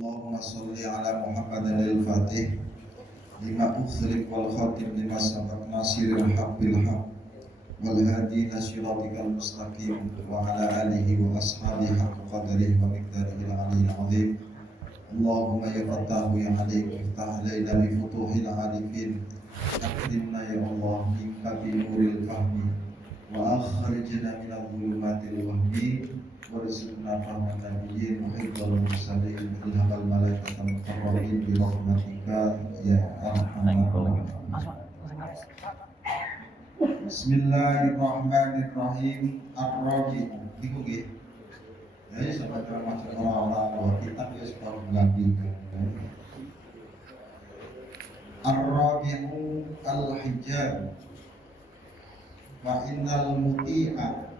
Allahumma sholli ala Muhammadin al-Fatih lima ukhliq wal khatim lima sabaq nasiril haqqil haqq wal hadi ila siratikal mustaqim wa ala alihi wa ashabihi haqqa qadrihi wa miqdarihi al-aliyyil azim. Allahumma ya Fattahu ya Alim iftah alaina bi futuhil arifin akrimna ya Allah minka bi nuril fahmi wa akhrijna min adh-dhulumatil wahmi warzuqna fahman nabiyyin wa hifdzal mursalin ilhamal malaikatal muqarrabin bi rahmatika ya arhamar rahimin. Bismillahirrahmanirrahim. Ar-Rabi' iku nggih. Ya sampai termasuk orang-orang bahwa kitab ya sudah menggantikan. Ar-Rabi'u al-hijab. Wa innal muti'a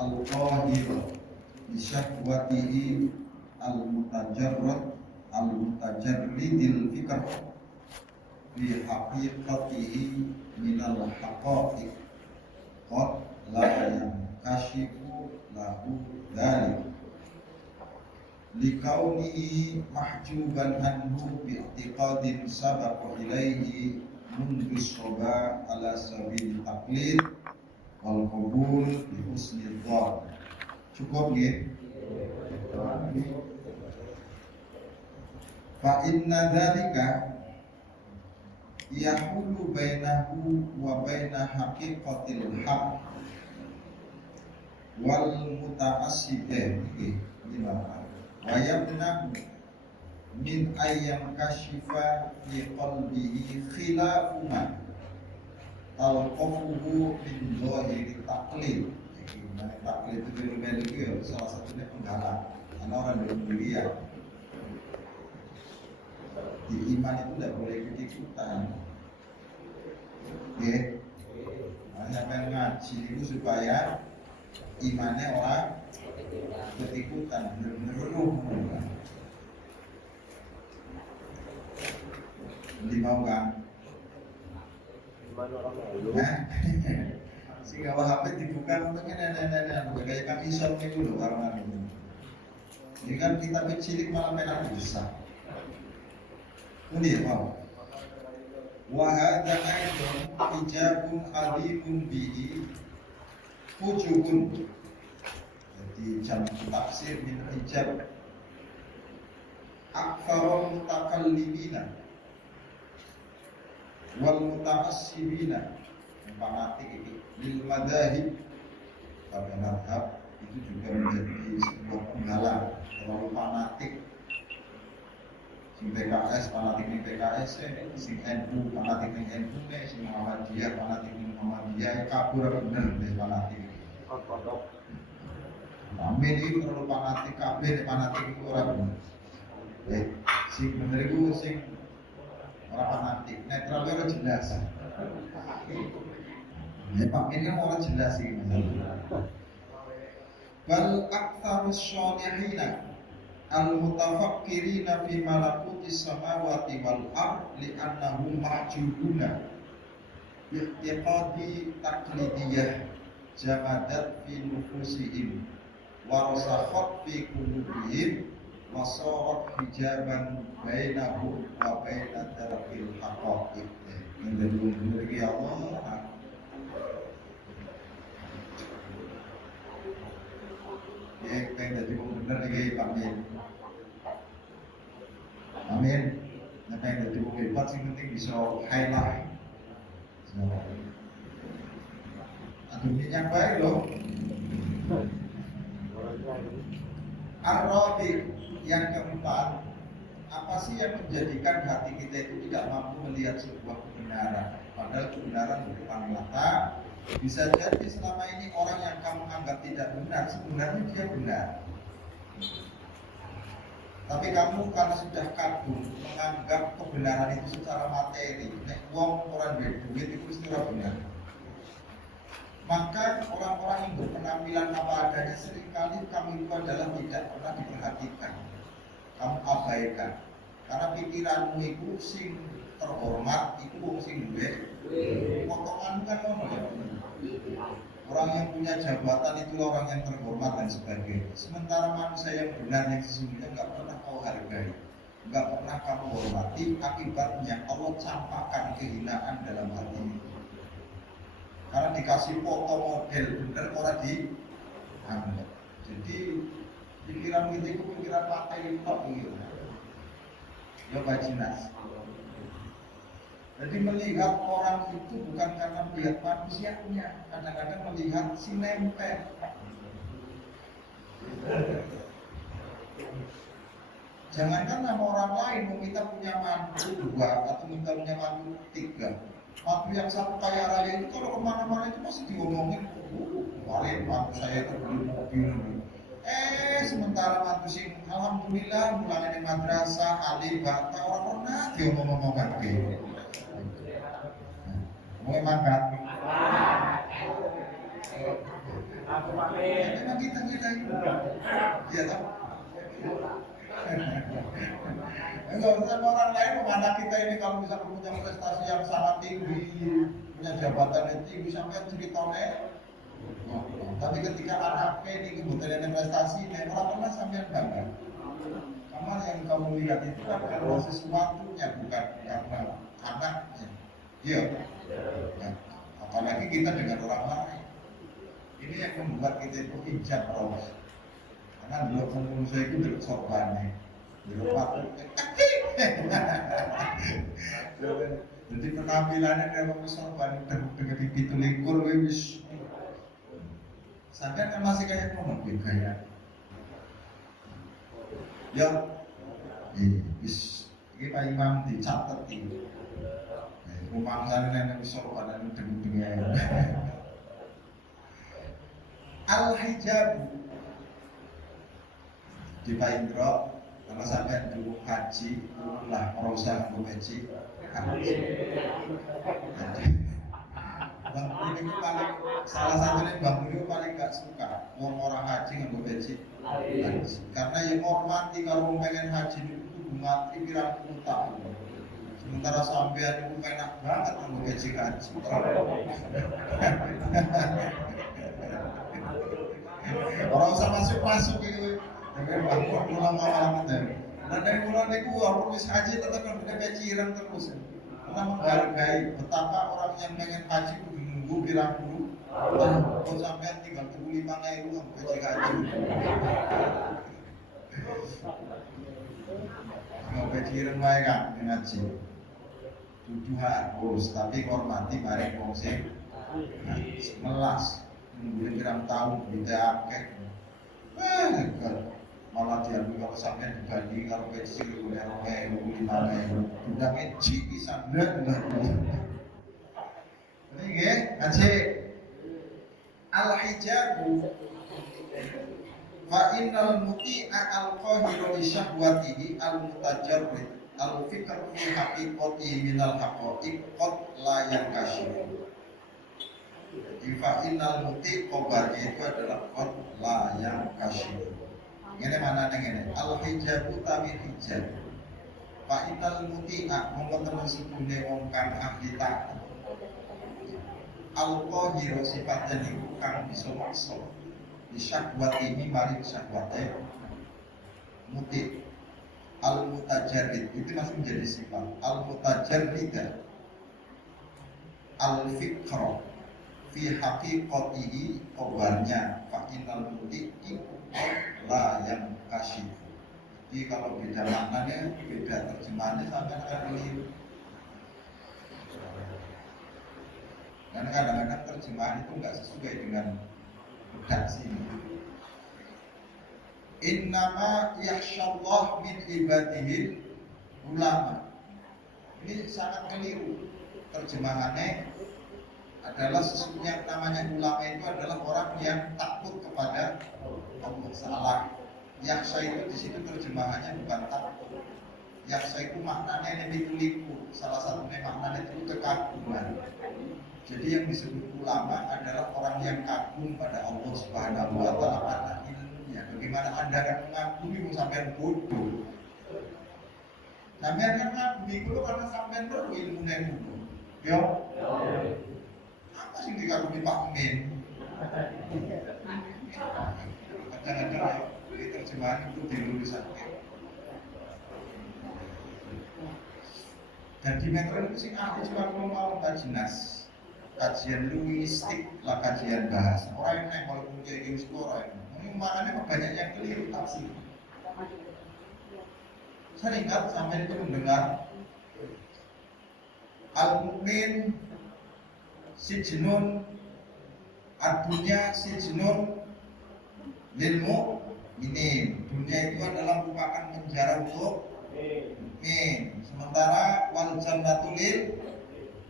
al-qahir bi syahwatihi al-mutajarridil fikr fi haqiqatihi minal haqa'iq qad la yankashifu lahu dzalik likaunihi mahjuban anhu bi i'tiqadin sabaqa ilaihi mundu soba ala sabil taqlid wal qabul bi husnil dhann. Cukup nggih? Fa inna dzalika yahulu bainahu wa baina haqiqatil haqq wal muta'assibin gimana? Wa yamna min ayyam kashifa fi qalbihi khilafuma talqafuhu min zahiri taqlid. Nah, taqlid itu berbeda salah satunya penggalang. Karena orang mulia di iman itu tidak boleh ikut-ikutan. Oke, hanya pengen ngaji itu supaya imannya orang ikut-ikutan, benar-benar mau kan? Sehingga HP dibuka untuknya nenek-nenek, kayak kami isomnya dulu karena ini. Ini kan kita cilik malah merah besar. Ini mau. Wahada aidon hijabun alimun bihi hujubun. Jadi jam taksir min hijab akfarul mutakallimina wal mutaassibina fanatik ini lil madahib pada madhab itu juga menjadi sebuah penghalang. Terlalu fanatik sing PKS fanatik ning PKS, sing NU fanatik ning NU, sing Muhammadiyah fanatik ning Muhammadiyah, kabur bener wis fanatik. Amin iki terlalu fanatik, kabeh fanatik iku ora bener. Sing bener iku sing ora fanatik, netral ora jelas. Pak ini kan orang jelas iki. Bal aktsarus sholihina al-mutafakkirina fi malakutis samawati wal ard li'annahum mahjubuna bi'tiqadi taqlidiyah jamadat fi nufusihim wa rasakhat fi qulubihim wa sarat hijaban bainahum wa baina tarafil haqa'iq. Menurut ya Allah ya pengen jadi bener nih Amin. Amin. Nah pengen jadi hebat sih penting bisa highlight. Aduh minyak baik loh. Ar-Rabi yang keempat, apa sih yang menjadikan hati kita itu tidak mampu melihat sebuah kebenaran? Padahal kebenaran di depan mata. Bisa jadi selama ini orang yang kamu anggap tidak benar sebenarnya dia benar. Tapi kamu karena sudah kagum menganggap kebenaran itu secara materi, nek wong orang duit itu secara benar. Maka orang-orang yang berpenampilan apa adanya seringkali kamu itu adalah tidak pernah diperhatikan. Kamu abaikan. Karena pikiranmu itu sing terhormat itu wong sing duwe. Potongan kan ngono ya. Orang yang punya jabatan itu orang yang terhormat dan sebagainya. Sementara manusia yang benar yang sesungguhnya nggak pernah kau hargai. pernah kamu hormati, akibatnya Allah campakkan kehinaan dalam hati. Karena dikasih foto model bener orang dianggap. Jadi pikiran itu pikiran materi kok gitu. Ya bajinas. Jadi melihat orang itu bukan karena melihat manusianya, kadang-kadang melihat si nempel. Jangankan sama orang lain, kita punya mantu 2 atau kita punya mantu 3. Mantu yang satu kaya raya itu kalau kemana-mana itu pasti diomongin, kemarin mantu saya terbeli mobil. Sementara mantu sing alhamdulillah mulai di madrasah, alim, bata, orang pernah diomong-omongan gitu. Mau makan? Aku pakai. Memang kita itu. Iya tak? Enggak usah orang lain mana kita ini kalau bisa punya prestasi yang sangat tinggi, punya jabatan yang tinggi sampai ceritanya. Tapi ketika anaknya ini kebetulan prestasi, orang pernah sampai bangga. Karena yang kamu lihat itu adalah sesuatunya bukan karena anaknya. Iya. Ya. Apalagi kita dengan orang lain. Ini yang membuat kita itu hijab terus. Karena dulu pemulung saya itu dari sorbannya, dari waktu. Jadi penampilannya dari sorban dengan itu likur, wis. Sadar kan masih kayak mobil kayak. Ya, wis. Ini Pak Imam dicatat ini. Rumah sana yang sorban dan dengan. Al-hijab di Pak Indro, kalau sampai dulu haji, lah merusak haji. Bang ini paling salah satunya Bang ini paling gak suka orang haji nggak haji. Karena yang hormati kalau pengen haji itu mati pirang puluh tahun. Sementara sampean itu enak banget nggak haji. Orang usah masuk gitu. Jangan bangun pulang malam itu. Nah dari bulan itu orang wis haji tetap kan udah cirang terus. Karena menghargai betapa orang yang pengen haji kudu nunggu pirang puluh tahun. Kalau sampai 35.000 sampai haji. Sampai cirang baik kan ngaji. Tujuh harus tapi hormati bareng wong sing melas. Nungguin pirang tahun kita akeh. Malah dia kalau sampai dibanding kalau kecil boleh roke 25.000 udah kecil bisa berat ini ya ngaji al-hijabu fa innal muti'a al-qahiru li syahwatihi al-mutajarrid al-fikr fi haqiqati minal haqa'iq qad la yankashif. Fa innal muti kobarnya itu adalah qad la yankashif. Ini mana dengan al-hijabu tawi hijab. Fa innal muti'a mongko temen sedune wong kang ahli taat. Al-qahiru sifatnya niku kang bisa maksa. Di syahwat ini mari syahwate muti. Al-mutajarrid itu masih menjadi sifat. Al-mutajarrida al-fikra fi haqiqatihi kobarnya fa innal muti'i la yang kasih. Jadi kalau beda maknanya, beda terjemahannya sampai akan keliru. Karena kadang-kadang terjemahan itu nggak sesuai dengan redaksi. Innama yakhsyallah min ibadihil ulama. Ini sangat keliru. Terjemahannya adalah sesungguhnya namanya ulama itu adalah orang yang takut kepada Allah. Salah. Yakhsha itu di situ terjemahannya bukan takut. Yakhsha itu maknanya liku. Salah satunya maknanya itu kekaguman. Jadi yang disebut ulama adalah orang yang kagum pada Allah Subhanahu wa taala karena ilmunya. Bagaimana Anda akan mengagumi sampai bodoh? Sampai kan mengagumi itu karena sampai perlu ilmunya dulu. Yo. Apa sih dikagumi Pak Min? Kadang-kadang di terjemahan itu dilurusan. Dan di metro itu sih ahli cuma mau jinas, kajian linguistik lah, kajian bahasa. Orang yang walaupun kayak gini sekolah ini makanya banyak yang keliru tafsir. Saya ingat sampai itu mendengar al-mu'min sijnun ad-dunya sijnun lil mu'minin. Dunia itu adalah merupakan penjara untuk mukmin, sementara wal jannatu lil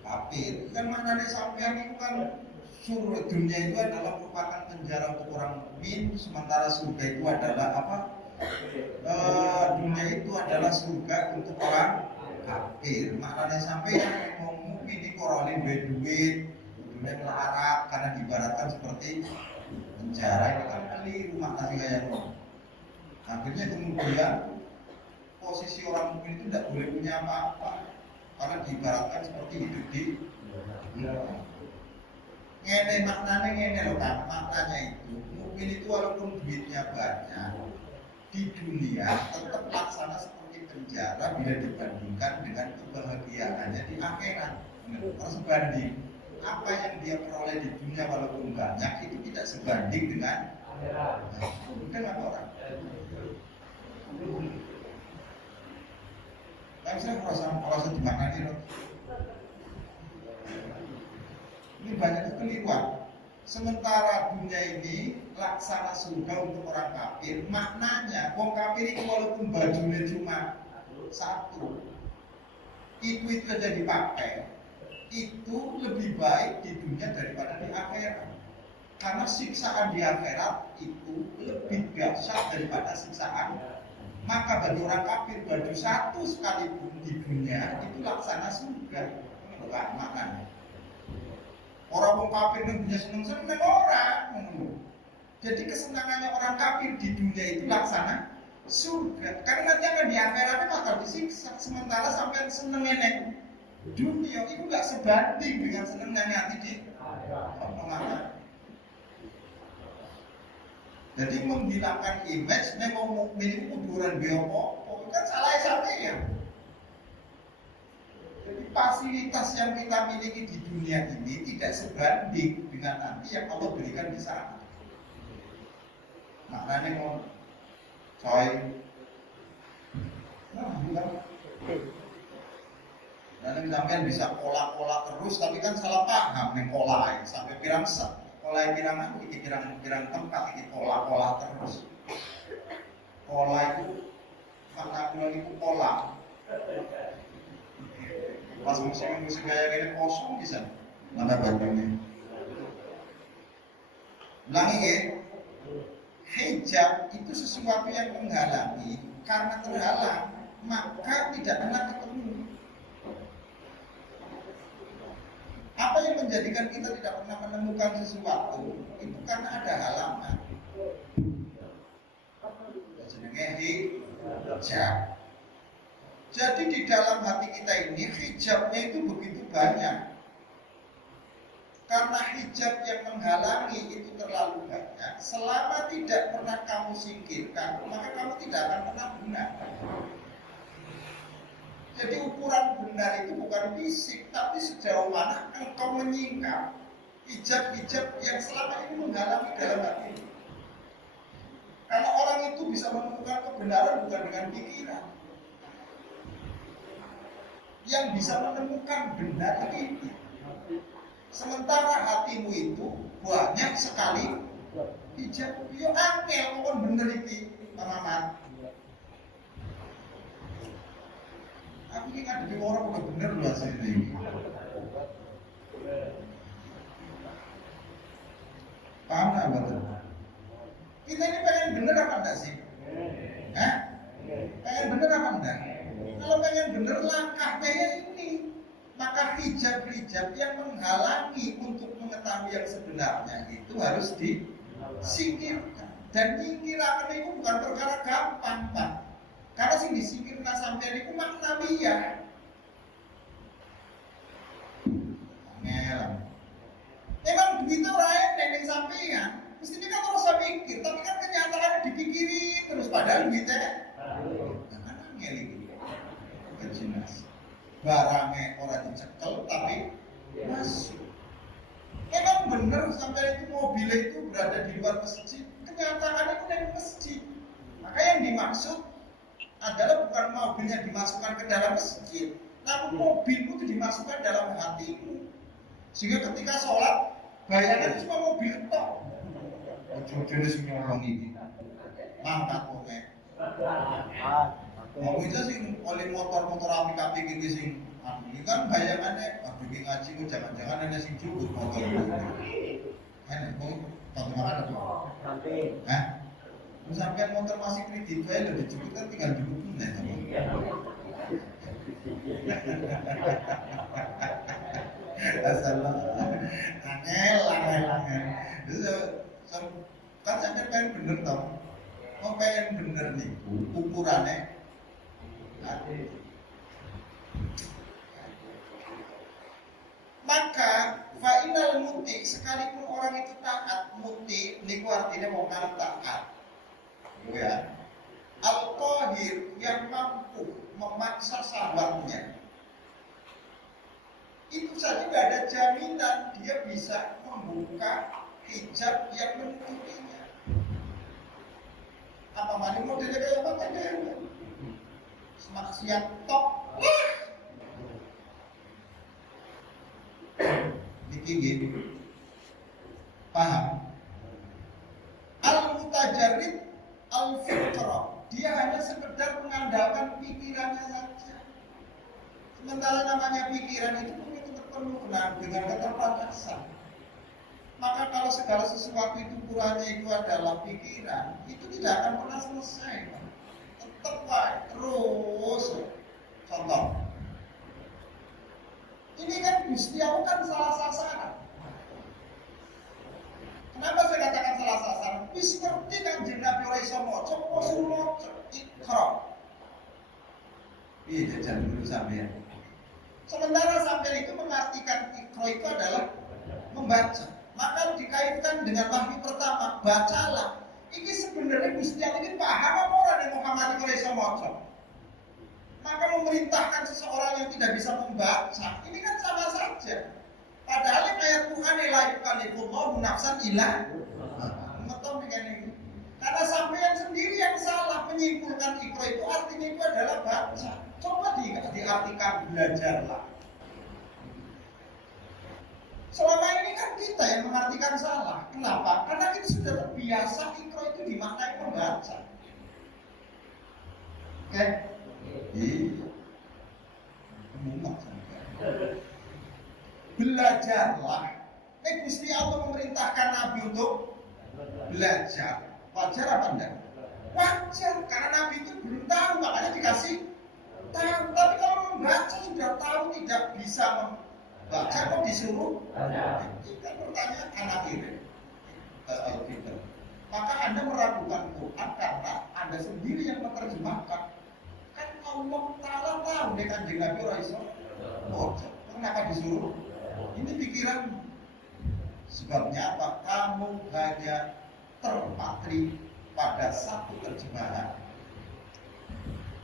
kafir. Kan maknanya sampean itu kan surga, dunia itu adalah merupakan penjara untuk orang mukmin, sementara surga itu adalah apa? Dunia itu adalah surga untuk orang kafir. Maknanya sampai yang mau mukmin di korolin duit, dunia melarat karena diibaratkan seperti penjara. Itu kan keliru maknanya kayak akhirnya kemudian posisi orang mukmin itu tidak boleh punya apa-apa karena diibaratkan seperti hidup di ngene. Maknanya ngene loh kan, maknanya itu mukmin itu walaupun duitnya banyak di dunia tetap laksana seperti penjara bila dibandingkan dengan kebahagiaannya di akhirat. Harus sebanding apa yang dia peroleh di dunia walaupun banyak itu tidak sebanding dengan akhirat. Bukan apa orang. Tapi saya merasa dimaknani loh. Ini banyak kekeliruan. Sementara dunia ini laksana surga untuk orang kafir. Maknanya, wong kafir itu walaupun bajunya cuma satu, itu aja dipakai, itu lebih baik di dunia daripada di akhirat. Karena siksaan di akhirat itu lebih dahsyat daripada siksaan. Maka bagi orang kafir baju satu sekalipun di dunia itu laksana surga. Bukan maknanya. Orang kafir yang punya seneng-seneng orang. Jadi kesenangannya orang kafir di dunia itu laksana surga. Karena nanti akan di akhiratnya bakal disiksa. Sementara sampai senengnya dunia itu nggak sebanding dengan senengnya nanti di akhirat. Jadi menghilangkan image, mau mukmin itu kuduran biopo, kan salah ya. Jadi fasilitas yang kita miliki di dunia ini tidak sebanding dengan nanti yang Allah berikan di sana. Maknanya mau coy, nanti sampean bisa pola terus, tapi kan salah paham nih pola sampai pirang set. Pola pirangan, ini pirang tempat, ini pola terus. Pola itu, makna bilang itu pola. Pas musik kayak gini kosong bisa. Mana bajunya? Ulangi ya. Hijab itu sesuatu yang menghalangi. Karena terhalang, maka tidak pernah ketemu. Apa yang menjadikan kita tidak pernah menemukan sesuatu itu karena ada halangan. Jenenge hijab. Jadi di dalam hati kita ini hijabnya itu begitu banyak. Karena hijab yang menghalangi itu terlalu banyak, selama tidak pernah kamu singkirkan, maka kamu tidak akan pernah benar. Jadi ukuran benar itu bukan fisik, tapi sejauh mana engkau menyingkap hijab-hijab yang selama ini menghalangi dalam hati. Karena orang itu bisa menemukan kebenaran bukan dengan pikiran. Yang bisa menemukan benar ini. Sementara hatimu itu banyak sekali hijab. Yo angel kon bener iki, Pak Mamat. Aku ini ada di orang udah bener loh hasilnya ini. Paham gak betul? Kita ini pengen bener apa enggak sih? Pengen bener apa enggak? Kalau pengen bener langkahnya ya ini. Maka hijab-hijab yang menghalangi untuk mengetahui yang sebenarnya itu harus disingkirkan. Dan nyingkirakan itu bukan perkara gampang, Pak. Karena sing disingkirkan sampai itu maknawiyah. Ngelam. Memang begitu rakyat nenek sampean. Mestinya kan terus mikir, tapi kan kenyataannya dipikirin terus padahal duitnya. Jangan ngeling. Kejinas. barangnya orang dicekel tapi masuk. Emang bener sampai itu mobilnya itu berada di luar masjid, kenyataannya itu dari masjid. Maka yang dimaksud adalah bukan mobilnya dimasukkan ke dalam masjid, namun mobilmu itu dimasukkan dalam hatimu. Sehingga ketika sholat, bayangan cuma mobil tok. Ojo-ojo wis nyolong iki. Mangkat kowe. Mau itu sih oleh motor-motor apik-apik iki sing ini kan bayangannya aduh iki ngaji kok jangan-jangan ana sing cukup motor. Enak kok tontonan apa? Sampai. Hah? Sampai motor masih kredit wae lho dicukup kan tinggal cukup meneh to. Asalah. Angel. Kan sampai pengen bener toh. Kok pengen bener nih ukurannya. Maka fa'inal muti, sekalipun orang itu taat, muti niku artinya mau taat. Ya. Al-Qahir yang mampu memaksa sahabatnya, itu saja tidak ada jaminan dia bisa membuka hijab yang menutupinya. Apa mana modelnya kayak apa tadi? Semaksiat top. Dikit paham? Al-mutajarrid al-fitrah, dia hanya sekedar mengandalkan pikirannya saja. Sementara namanya pikiran itu penuh dengan keterbatasan. Maka kalau segala sesuatu itu kurangnya itu adalah pikiran, itu tidak akan pernah selesai. Tetap terus. Contoh, ini kan Gusti Allah kan salah sasaran. Kenapa saya katakan salah sasaran? Wis ngerti kan Nabi ora iso maca, Iqra. Iya jajan dulu sampean. Sementara sampai itu mengartikan Iqra itu adalah membaca. Maka dikaitkan dengan wahyu pertama, bacalah. Ini sebenarnya Gusti Allah ini paham apa orang yang Muhammad ora iso maca. Maka memerintahkan seseorang yang tidak bisa membaca, ini kan sama saja. Padahal ayat Tuhan la yukallifullahu nafsan illa betul dengan ini. Karena sampean sendiri yang salah menyimpulkan Iqra itu artinya itu adalah baca. Coba diartikan belajarlah. Selama ini kan kita yang mengartikan salah. Kenapa? Karena kita sudah terbiasa Iqra itu dimaknai membaca. Oke? Iya. Mumak sampai. Belajarlah. Gusti Allah memerintahkan Nabi untuk belajar. Wajar apa enggak? Wajar, karena Nabi itu belum tahu, makanya dikasih tahu. Tapi kalau membaca sudah tahu tidak bisa membaca, kok disuruh? Itu kan pertanyaan anak ini. Maka Anda meragukan Quran karena Anda sendiri yang menerjemahkan. Kan Allah Ta'ala tahu deh Kanjeng Nabi Rasul. Kenapa disuruh? Ini pikiran. Sebabnya apa? Kamu hanya terpatri pada satu terjemahan.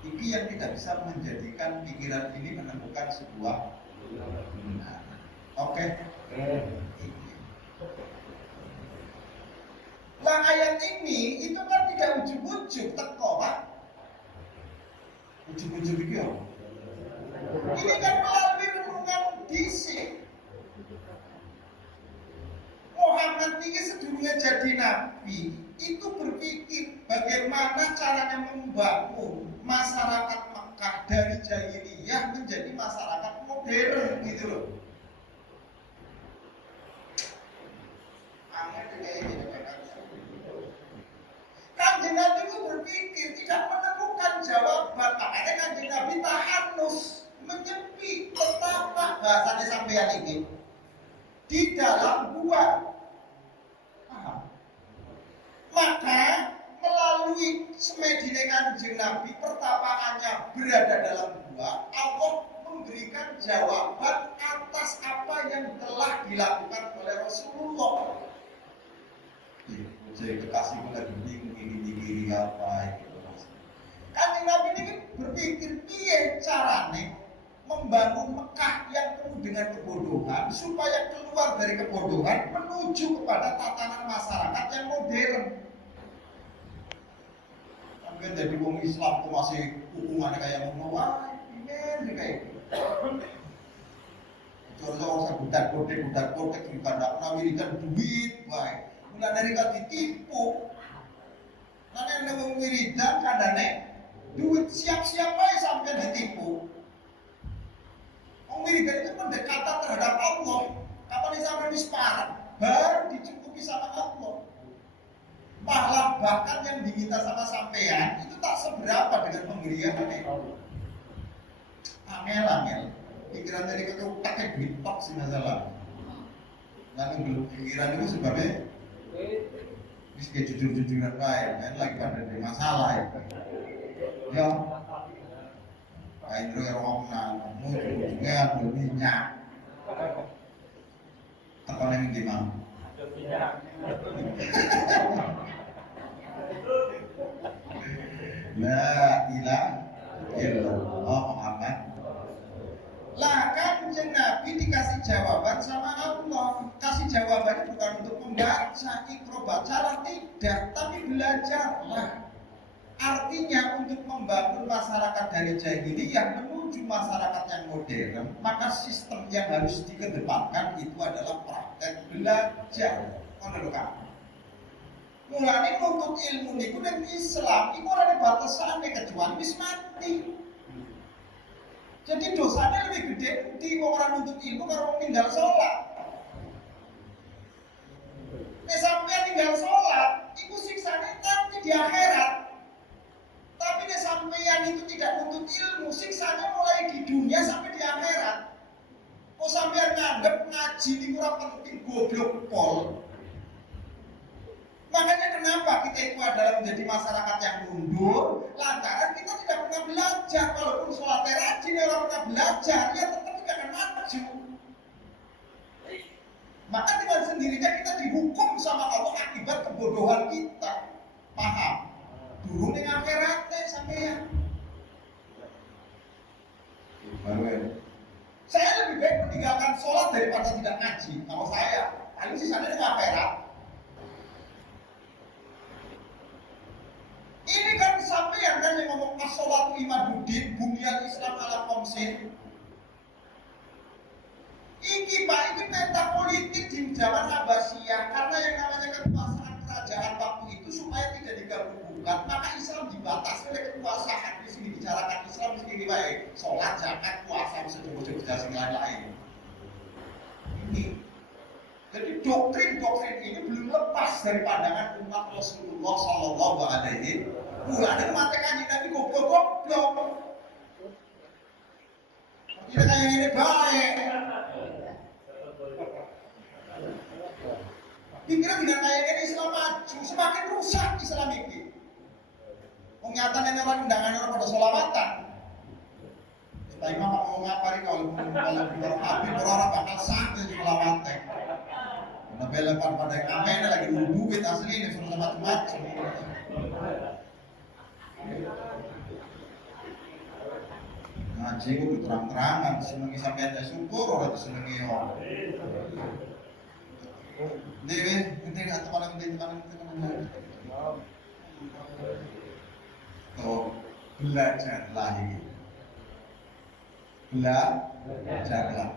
Ini yang tidak bisa menjadikan pikiran ini menemukan sebuah kebenaran. Oke? Nah ayat ini itu kan tidak ujuk-ujuk teko, Pak. Ujuk-ujuk iki ya. Ini kan melalui renungan dhisik. Muhammad ini sedulunya jadi nabi, itu berpikir bagaimana caranya membangun masyarakat Mekah dari jahiliyah menjadi masyarakat modern gitu loh. Kanjeng Nabi itu berpikir tidak menemukan jawaban, makanya Kanjeng Nabi tahanus menyepi betapa bahasanya sampeyan ini di dalam gua. Maka melalui semedine Kanjeng Nabi pertapaannya berada dalam gua, Allah memberikan jawaban atas apa yang telah dilakukan oleh Rasulullah. Jadi kekasihku lagi bingung ini apa itu. Kanjeng Nabi ini berpikir piye carane membangun Mekah yang penuh dengan kebodohan supaya keluar dari kebodohan menuju kepada tatanan masyarakat yang modern. Sampai jadi wong Islam tuh masih hukumannya kayak ngomong, wah ini kayak gitu. Orang budak kotek juga tidak pernah wiridan duit, baik. Mulai dari kau ditipu, nanti yang mau wiridan kadane duit siap-siap aja sampai ditipu. Wiridan itu pendekatan terhadap Allah. Kapan sampai disparat, baru dicukupi sama Allah. Pahala bahkan yang diminta sama sampean itu tak seberapa dengan pemberian Allah. Angel. Pikiran dari kakak pakai duit tok sih masalah. Nanti belum pikiran itu sebabnya bisa kayak jujur-jujuran baik, kan lagi pada ada masalah ya. Ya, kain rongnan, ujungnya ambil minyak. Tekan yang gimana? La ilaha illallah Muhammad. Lah kan Nabi dikasih jawaban sama Allah. Kasih jawabannya bukan untuk membaca, ikro bacalah tidak, tapi belajarlah. Artinya untuk membangun masyarakat dari jahiliyah menuju masyarakat yang modern, maka sistem yang harus dikedepankan itu adalah praktek belajar. Mulane nuntut ilmu niku ning Islam iku ora ada batasane kecuali wis mati. Jadi dosanya lebih gede di orang nuntut ilmu kalau mau tinggal sholat. Sampai tinggal sholat, itu siksanya nanti di akhirat. Tapi sampeyan itu tidak nuntut ilmu, siksanya mulai di dunia sampai di akhirat. Kok sampeyan nganggep ngaji ini kurang penting, goblok pol. Makanya kenapa kita itu adalah menjadi masyarakat yang mundur, lantaran kita tidak pernah belajar. Walaupun sholat rajin, orang pernah belajar, ya tetap tidak akan maju. Maka dengan sendirinya kita dihukum sama Allah akibat kebodohan kita. Paham? Dulu nih akhiratnya sampeyan. Saya lebih baik meninggalkan sholat daripada tidak ngaji. Kalau saya, paling sisanya di akhirat. Ini kan sampeyan kan yang ngomong as-sholatu imaduddin, bunyian Islam ala komsin. Iki Pak, ini peta politik di zaman Abbasiyah. Karena yang namanya kekuasaan kerajaan waktu itu supaya tidak digabung-gabungkan, maka Islam dibatasi oleh kekuasaan. Di sini bicarakan Islam di sini baik, sholat, zakat, puasa, sejauh-jauh yang lain-lain. Ini. Jadi doktrin ini belum lepas dari pandangan umat Rasulullah Sallallahu Alaihi Wasallam. Ada kematian Nabi goblok. Kita kayak ini baik. Pikiran dengan kayak ini Islam maju, semakin rusak Islam ini. Pengyatan yang orang undangan orang pada sholawatan. Supaya imam mau ngapari kalau Habib orang bakal sakit di sholawatan. Karena belepan pada kamen lagi duit asli ini suruh macam-macam. Ngaji itu terang-terangan, senengi sampai ada syukur orang disenengi orang. Dewi, penting atau paling penting oh, belajarlah ini. Belajarlah.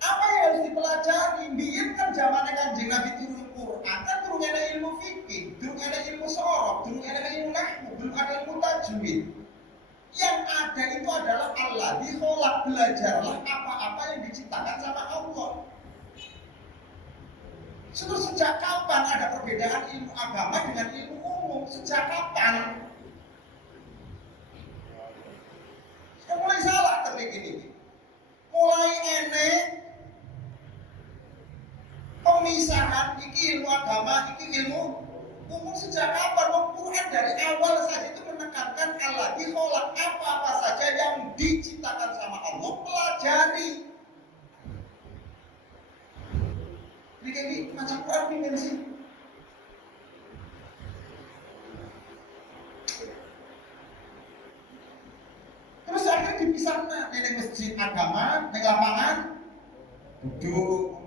Apa yang harus dipelajari? Biar kan zamannya Kanjeng Nabi turun Quran, kan turun ada ilmu fikih, turun ada ilmu sorok, turun ada ilmu nahwu, belum ada ilmu tajwid. Yang ada itu adalah Allah dikholak, belajarlah apa-apa yang diciptakan sama Allah. Sejak kapan ada perbedaan ilmu agama dengan ilmu umum? Sejak kapan? Mulai salah teknik ini. Mulai enek pemisahan iki ilmu agama, iki ilmu umum. Sejak kapan? Quran dari awal saja itu menekankan Allah dikholak, apa-apa saja yang diciptakan sama Allah pelajari. Ini macam Quran ini sih. Terus akhirnya dipisahna ning masjid agama, ning lapangan duduk.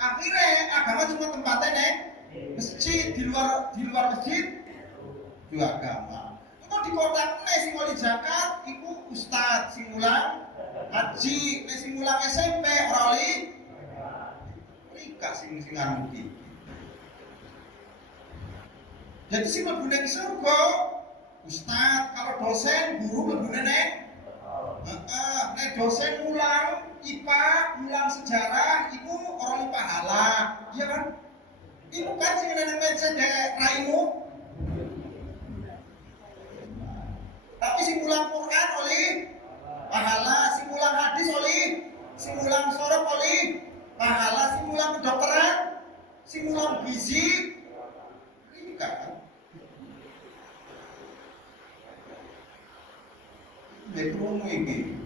Akhirnya agama cuma tempatnya ning masjid, di luar masjid itu agama. Engko di kota sing wali zakat iku ustaz sing mulang haji, nek sing mulang SMP ora oli rika sing anu iki. Jadi sing mlebu ning surga ustaz, kalau dosen guru mlebu ning nek dosen mulang IPA, mulang sejarah itu orang pahala, iya kan? Iku kan sing nang meja raimu. Tapi sing mulang Quran oleh pahala, sing mulang hadis oleh, sing mulang sorok oleh pahala, sing mulang kedokteran, sing mulang gizi, ini kan? Dekromu ini,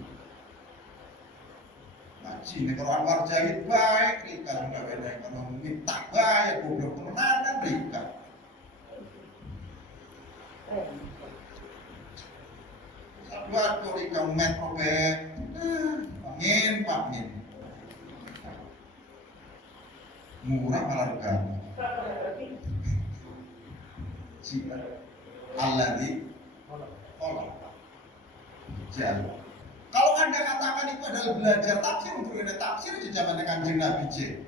ngaji nih kalau Anwar Jahid baik, Rika nggak beda ekonomi tak baik, goblok temenan Rika. Satu Rika metro bed, pangin, murah malah regane. Jika Allah di olah jalan. Kalau Anda katakan itu adalah belajar tafsir untuk ada tafsir di zaman Kanjeng Nabi J.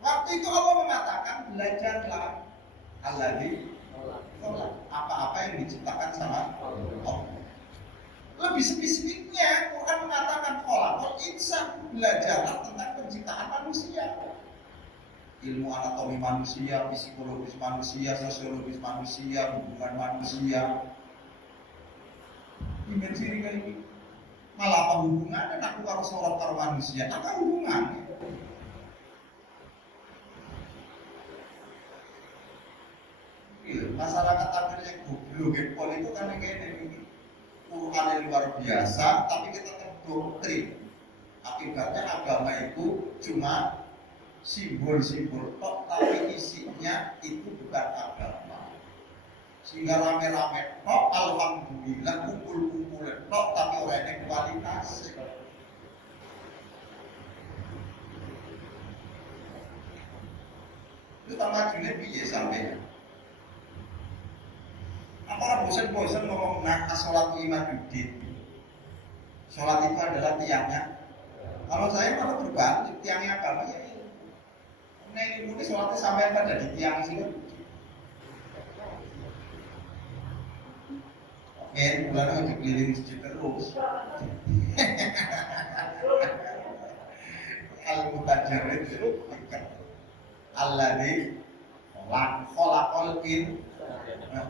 Waktu itu Allah mengatakan belajarlah alladzi apa-apa yang diciptakan sama Allah. Lebih spesifiknya Quran mengatakan khalaqal insan, belajarlah tentang penciptaan manusia. Ilmu anatomi manusia, psikologis manusia, sosiologis manusia, hubungan manusia. Dimensi kayak ini. Malah apa hubungannya aku karo sorot karo manusia? Apa hubungannya? Masyarakat akhirnya goblok itu kan kayak ini. Quran luar biasa, tapi kita terdoktrin. Akibatnya agama itu cuma simbol-simbol tok, tapi isinya itu bukan agama. Sehingga rame-rame tok, alhamdulillah kumpul-kumpul tok, tapi orangnya kualitas. Itu tambah jenis piye sampai. Apa bosan-bosan ngomong nak sholat imaduddin. Sholat itu adalah tiangnya. Kalau saya malah berbalik, tiangnya agama ya ini. Nah ini sholatnya sampai pada di tiang sini. Bulan harus dikeliling masjid terus. Al-Mutajarrid Alladzi khalaqal insan.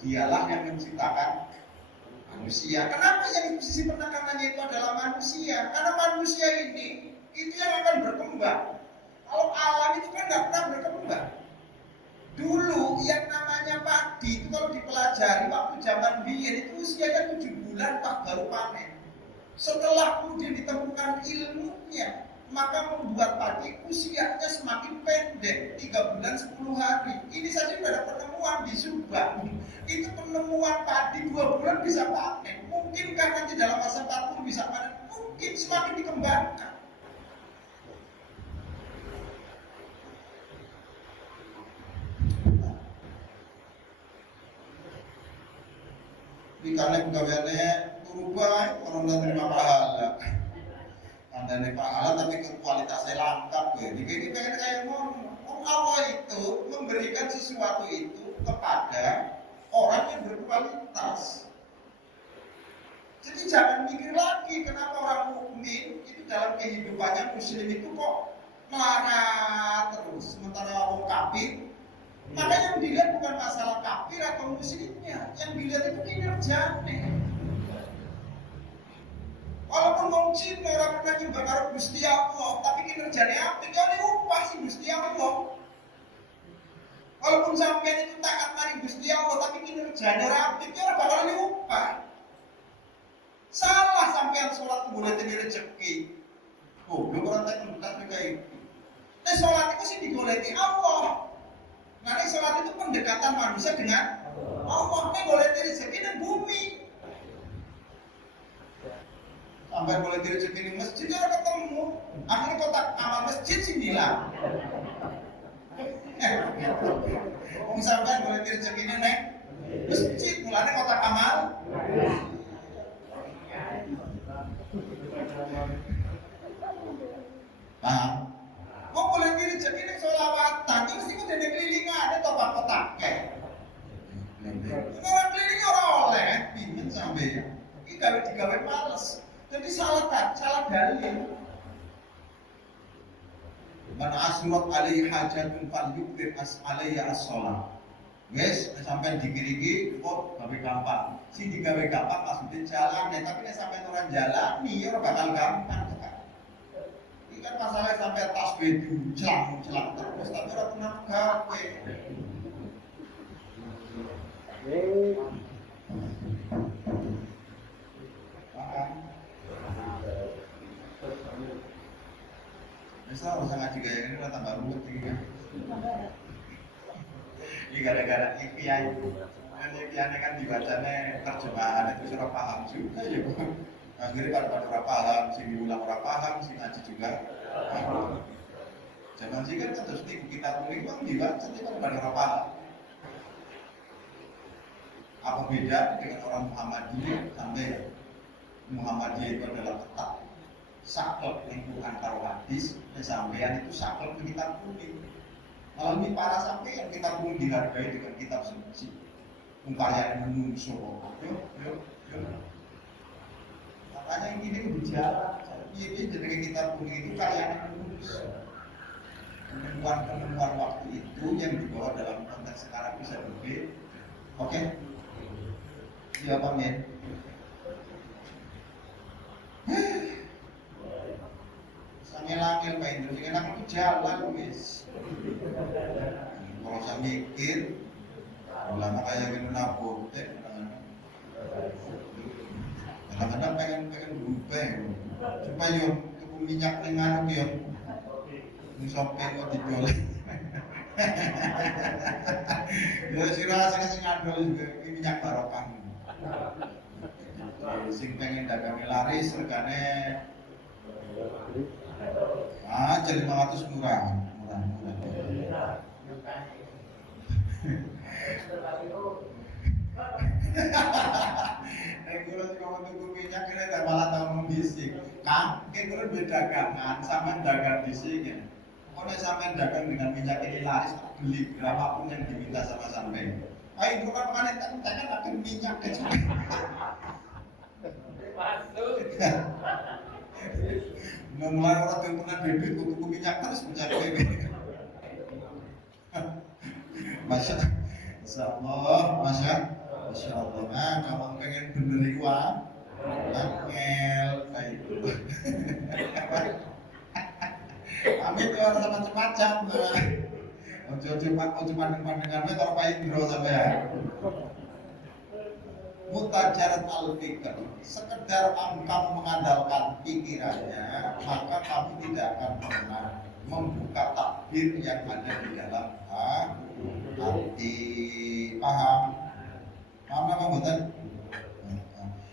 Dialah yang menciptakan manusia. Kenapa yang di posisi penekanannya itu adalah manusia? Karena manusia ini itu yang akan berkembang. Kalau alam itu kan nggak pernah berkembang. Dulu yang namanya padi itu kalau dipelajari waktu zaman biyen itu usianya 7 bulan Pak baru panen. Setelah kemudian ditemukan ilmunya, maka membuat padi usianya semakin pendek, 3 bulan 10 hari. Ini saja sudah ada penemuan di Subang. Itu penemuan padi 2 bulan bisa panen. Mungkinkah nanti dalam masa 40 bisa panen? Mungkin, semakin dikembangkan. Di karena pegawaiannya berubah, orang dan terima pahala. Anda pahala tapi kualitasnya langka. Jadi kayak ngomong, Allah itu memberikan sesuatu itu kepada orang yang berkualitas. Jadi jangan mikir lagi kenapa orang mukmin itu dalam kehidupannya muslim itu kok melarat terus, sementara orang kafir. Maka yang dilihat bukan masalah kafir atau muslimnya, yang dilihat itu kinerjanya. Walaupun wong Cina orang pernah nyembah karo Gusti Allah, tapi kinerjanya apik, ya upah si Gusti Allah. Walaupun sampean itu taat mari Gusti Allah, tapi kinerjanya apik, ya bakal diupah. Salah sampean sholat boleh demi rezeki. Goblok orang tak mendekat kayak itu. Nah sholat itu sih digoleki Allah. Nah ini sholat itu pendekatan manusia dengan Allah. Ini boleh rezeki dan bumi. Sampai boleh direzeki di masjid ya ketemu. Akhirnya kotak amal masjid sih bilang. Sampai boleh direzeki neng masjid mulanya kotak amal. Paham? Kok boleh direzeki neng sholawatan? Ini mesti kudu kelilingan ada topak kotak kayak. Orang keliling orang oleh, pingin sampai. Ini digawe males. Jadi salah dalil. Man asrat alaihi hajatun falyuktir alaiya as-shalah. Wes sampai dikiriki kok gawe gampang. Si digawe gampang maksudnya jalan ya, tapi nek sampai orang jalan nih ora bakal gampang kan. Ini kan masalah sampai tasbih celang terus tapi ora pernah gawe. Misal usah ngaji gaya ini lah tambah ruwet ini kan. Ini gara-gara kiai kan dibacanya terjemahan itu sudah paham juga ya. Akhirnya pada orang paham, si diulang orang paham, si ngaji juga. Zaman sih kan terus nih kita tulis bang dibaca itu kan pada orang paham. Apa beda dengan orang Muhammadiyah sampai Muhammadiyah itu adalah tetap saklek lingkungan karo hadis, sampean itu saklek ke kitab kuning. Malah ini para sampean kitab kuning dihargai dengan kitab suci. Karya menungso, yuk. Makanya ini berjalan. Ini jadi kitab kuning itu karya menungso. Penemuan waktu itu yang dibawa dalam konteks sekarang bisa berbeda. Oke? Iya Pak Men. Ngilangin Pak Indro, enak itu jalan wis. Kalau saya mikir, lama kayak gini napotek, kadang-kadang pengen berubah, supaya tuku minyak dengan dia, sampai kok dijual. Ya sirah sing ngandol juga minyak barokah. Sing pengen dagang laris regane jadi 500 murah. Kalau sih kamu tunggu minyak ini tak malah tahu membisik. Kang, kita beda dagangan sama dagang bisik ya. Kalau sampai dagang dengan minyak ini laris, beli berapapun yang diminta sama sampai. Ayo bukan makan tangan akan minyak kecil. Masuk. Mulai orang yang pernah bebek untuk minyak terus mencari bebek. Masya Allah. Nah, kamu pengen bener uang, angel kayak itu. Amin tuh harus macam-macam. Ojo pandang-pandangannya kalau Pak Indro sampai ya. Mutajarat al-fikr, sekedar kamu mengandalkan pikirannya, maka kamu tidak akan pernah membuka takbir yang ada di dalam hati. Paham apa betul?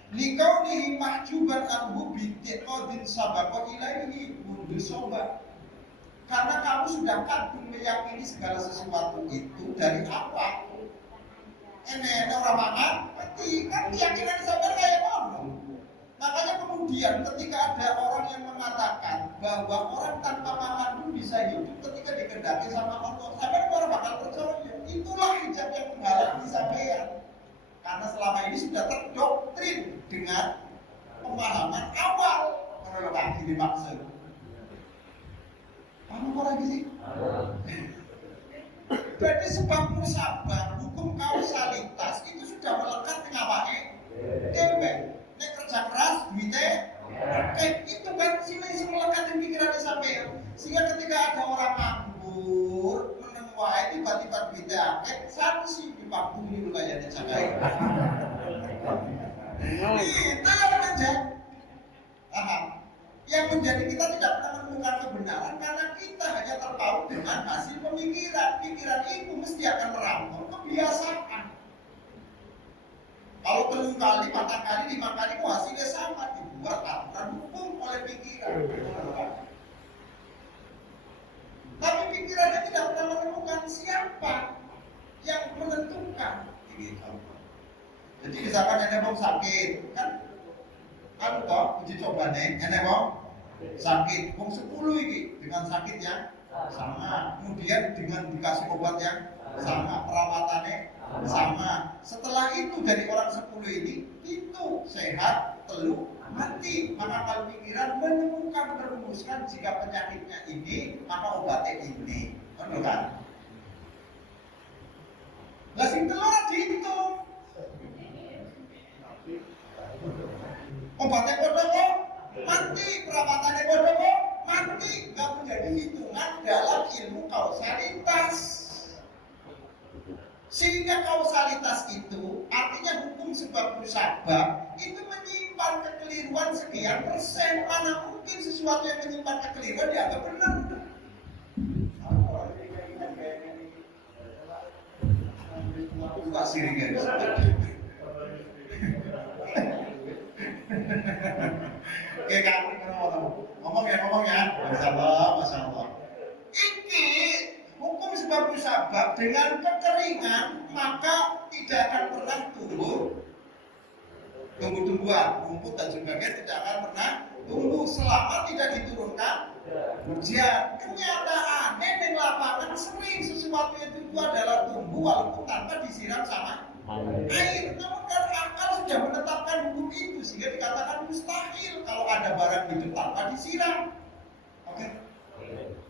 Likau nih mahjuban anhu bi'tiqadin sabaqo ilaihi mundu soba. Karena kamu sudah kadung meyakini segala sesuatu itu dari apa? Ini orang makan, pasti kan keyakinan sampai kayak ngomong. Makanya kemudian ketika ada orang yang mengatakan bahwa orang tanpa makan pun bisa hidup ketika dikehendaki sama Allah, sampai orang bakal percaya. Itulah hijab yang menghalangi sampean. Karena selama ini sudah terdoktrin dengan pemahaman awal. Kalau lagi dimaksud. Kamu kok lagi sih? Berarti sebab musabah, hukum kausalitas itu sudah melekat di awake dhewe. Nek kerja keras, duitnya itu kan sini melekat di pikiran sampean. Sehingga ketika ada orang nganggur, menemuai tiba-tiba duitnya akeh, sanksi dipakuni dulu kayaknya cakai. Itu yang menjadi yang menjadi kita tidak pernah menemukan kebenaran karena kita hanya terpaut dengan hasil pemikiran. Pikiran itu mesti akan merampok kebiasaan. Kalau 3 kali, 4 kali, 5 kali hasilnya sama, dibuat aturan pikiran. Tapi pikirannya tidak pernah menemukan siapa yang menentukan. Jadi misalkan nenek wong sakit, kan toh uji coba nih, nenek wong sakit, wong 10 ini dengan sakit yang sama, kemudian dengan dikasih obat yang sama, perawatannya sama. Setelah itu dari orang 10 ini, itu sehat, telu, mati. Maka akal pikiran menemukan, merumuskan jika penyakitnya ini, maka obatnya ini. Kan? Lah sing telu dihitung. Obatnya podo kok mati, perawatannya podo kok mati. Nggak menjadi hitungan dalam ilmu kausalitas. Sehingga kausalitas itu artinya hukum sebab musabab itu menyimpan kekeliruan sekian persen. Mana mungkin sesuatu yang menyimpan kekeliruan dianggap benar. Buka siring ya. Oke kan, ngomong ya, Masya Allah. Ini hukum sebab musabab dengan kekeringan maka tidak akan pernah tumbuh-tumbuhan, rumput dan sebagainya tidak akan pernah tumbuh selama tidak diturunkan hujan. Kenyataannya di lapangan sering sesuatu yang tumbuh adalah tumbuh walaupun tanpa disiram sama air. Namun karena akal sudah menetapkan hukum itu sehingga dikatakan mustahil kalau ada barang hidup tanpa disiram. Oke?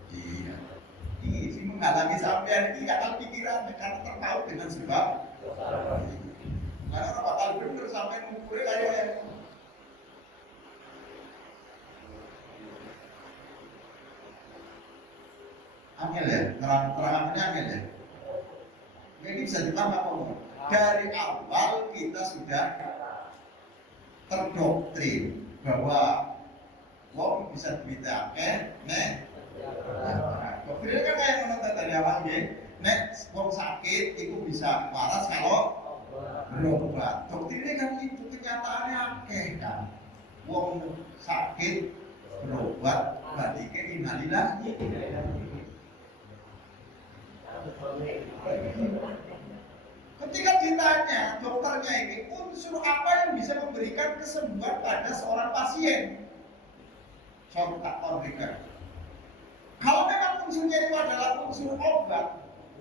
Iya. Ini sih menghalangi sampean ini akal pikiran karena terpaut dengan sebab. Karena orang bakal bener sampai mengukurnya kayak yang angel ya, terangannya angel ya. Ini bisa ditambah ngomong. Dari awal kita sudah terdoktrin bahwa wong bisa duit akeh, doktrin kan kayak menonton dari awal ya. Nek wong sakit itu bisa waras kalau berobat. Doktrinnya kan itu kenyataannya akeh kan. Wong sakit berobat berarti innalillahi. Ketika ditanya dokternya ini unsur apa yang bisa memberikan kesembuhan pada seorang pasien, contoh berikan. Kalau memang unsurnya itu adalah unsur obat,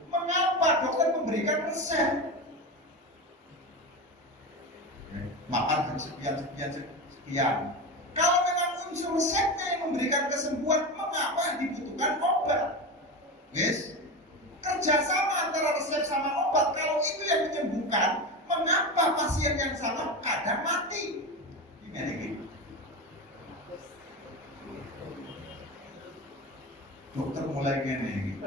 mengapa dokter memberikan resep? Makan sekian. Kalau memang unsur resepnya yang memberikan kesembuhan, mengapa dibutuhkan obat? Yes. Kerjasama antara resep sama obat, kalau itu yang menyembuhkan, mengapa pasien yang sama kadang mati? Gimana gitu? Dokter mulai gini.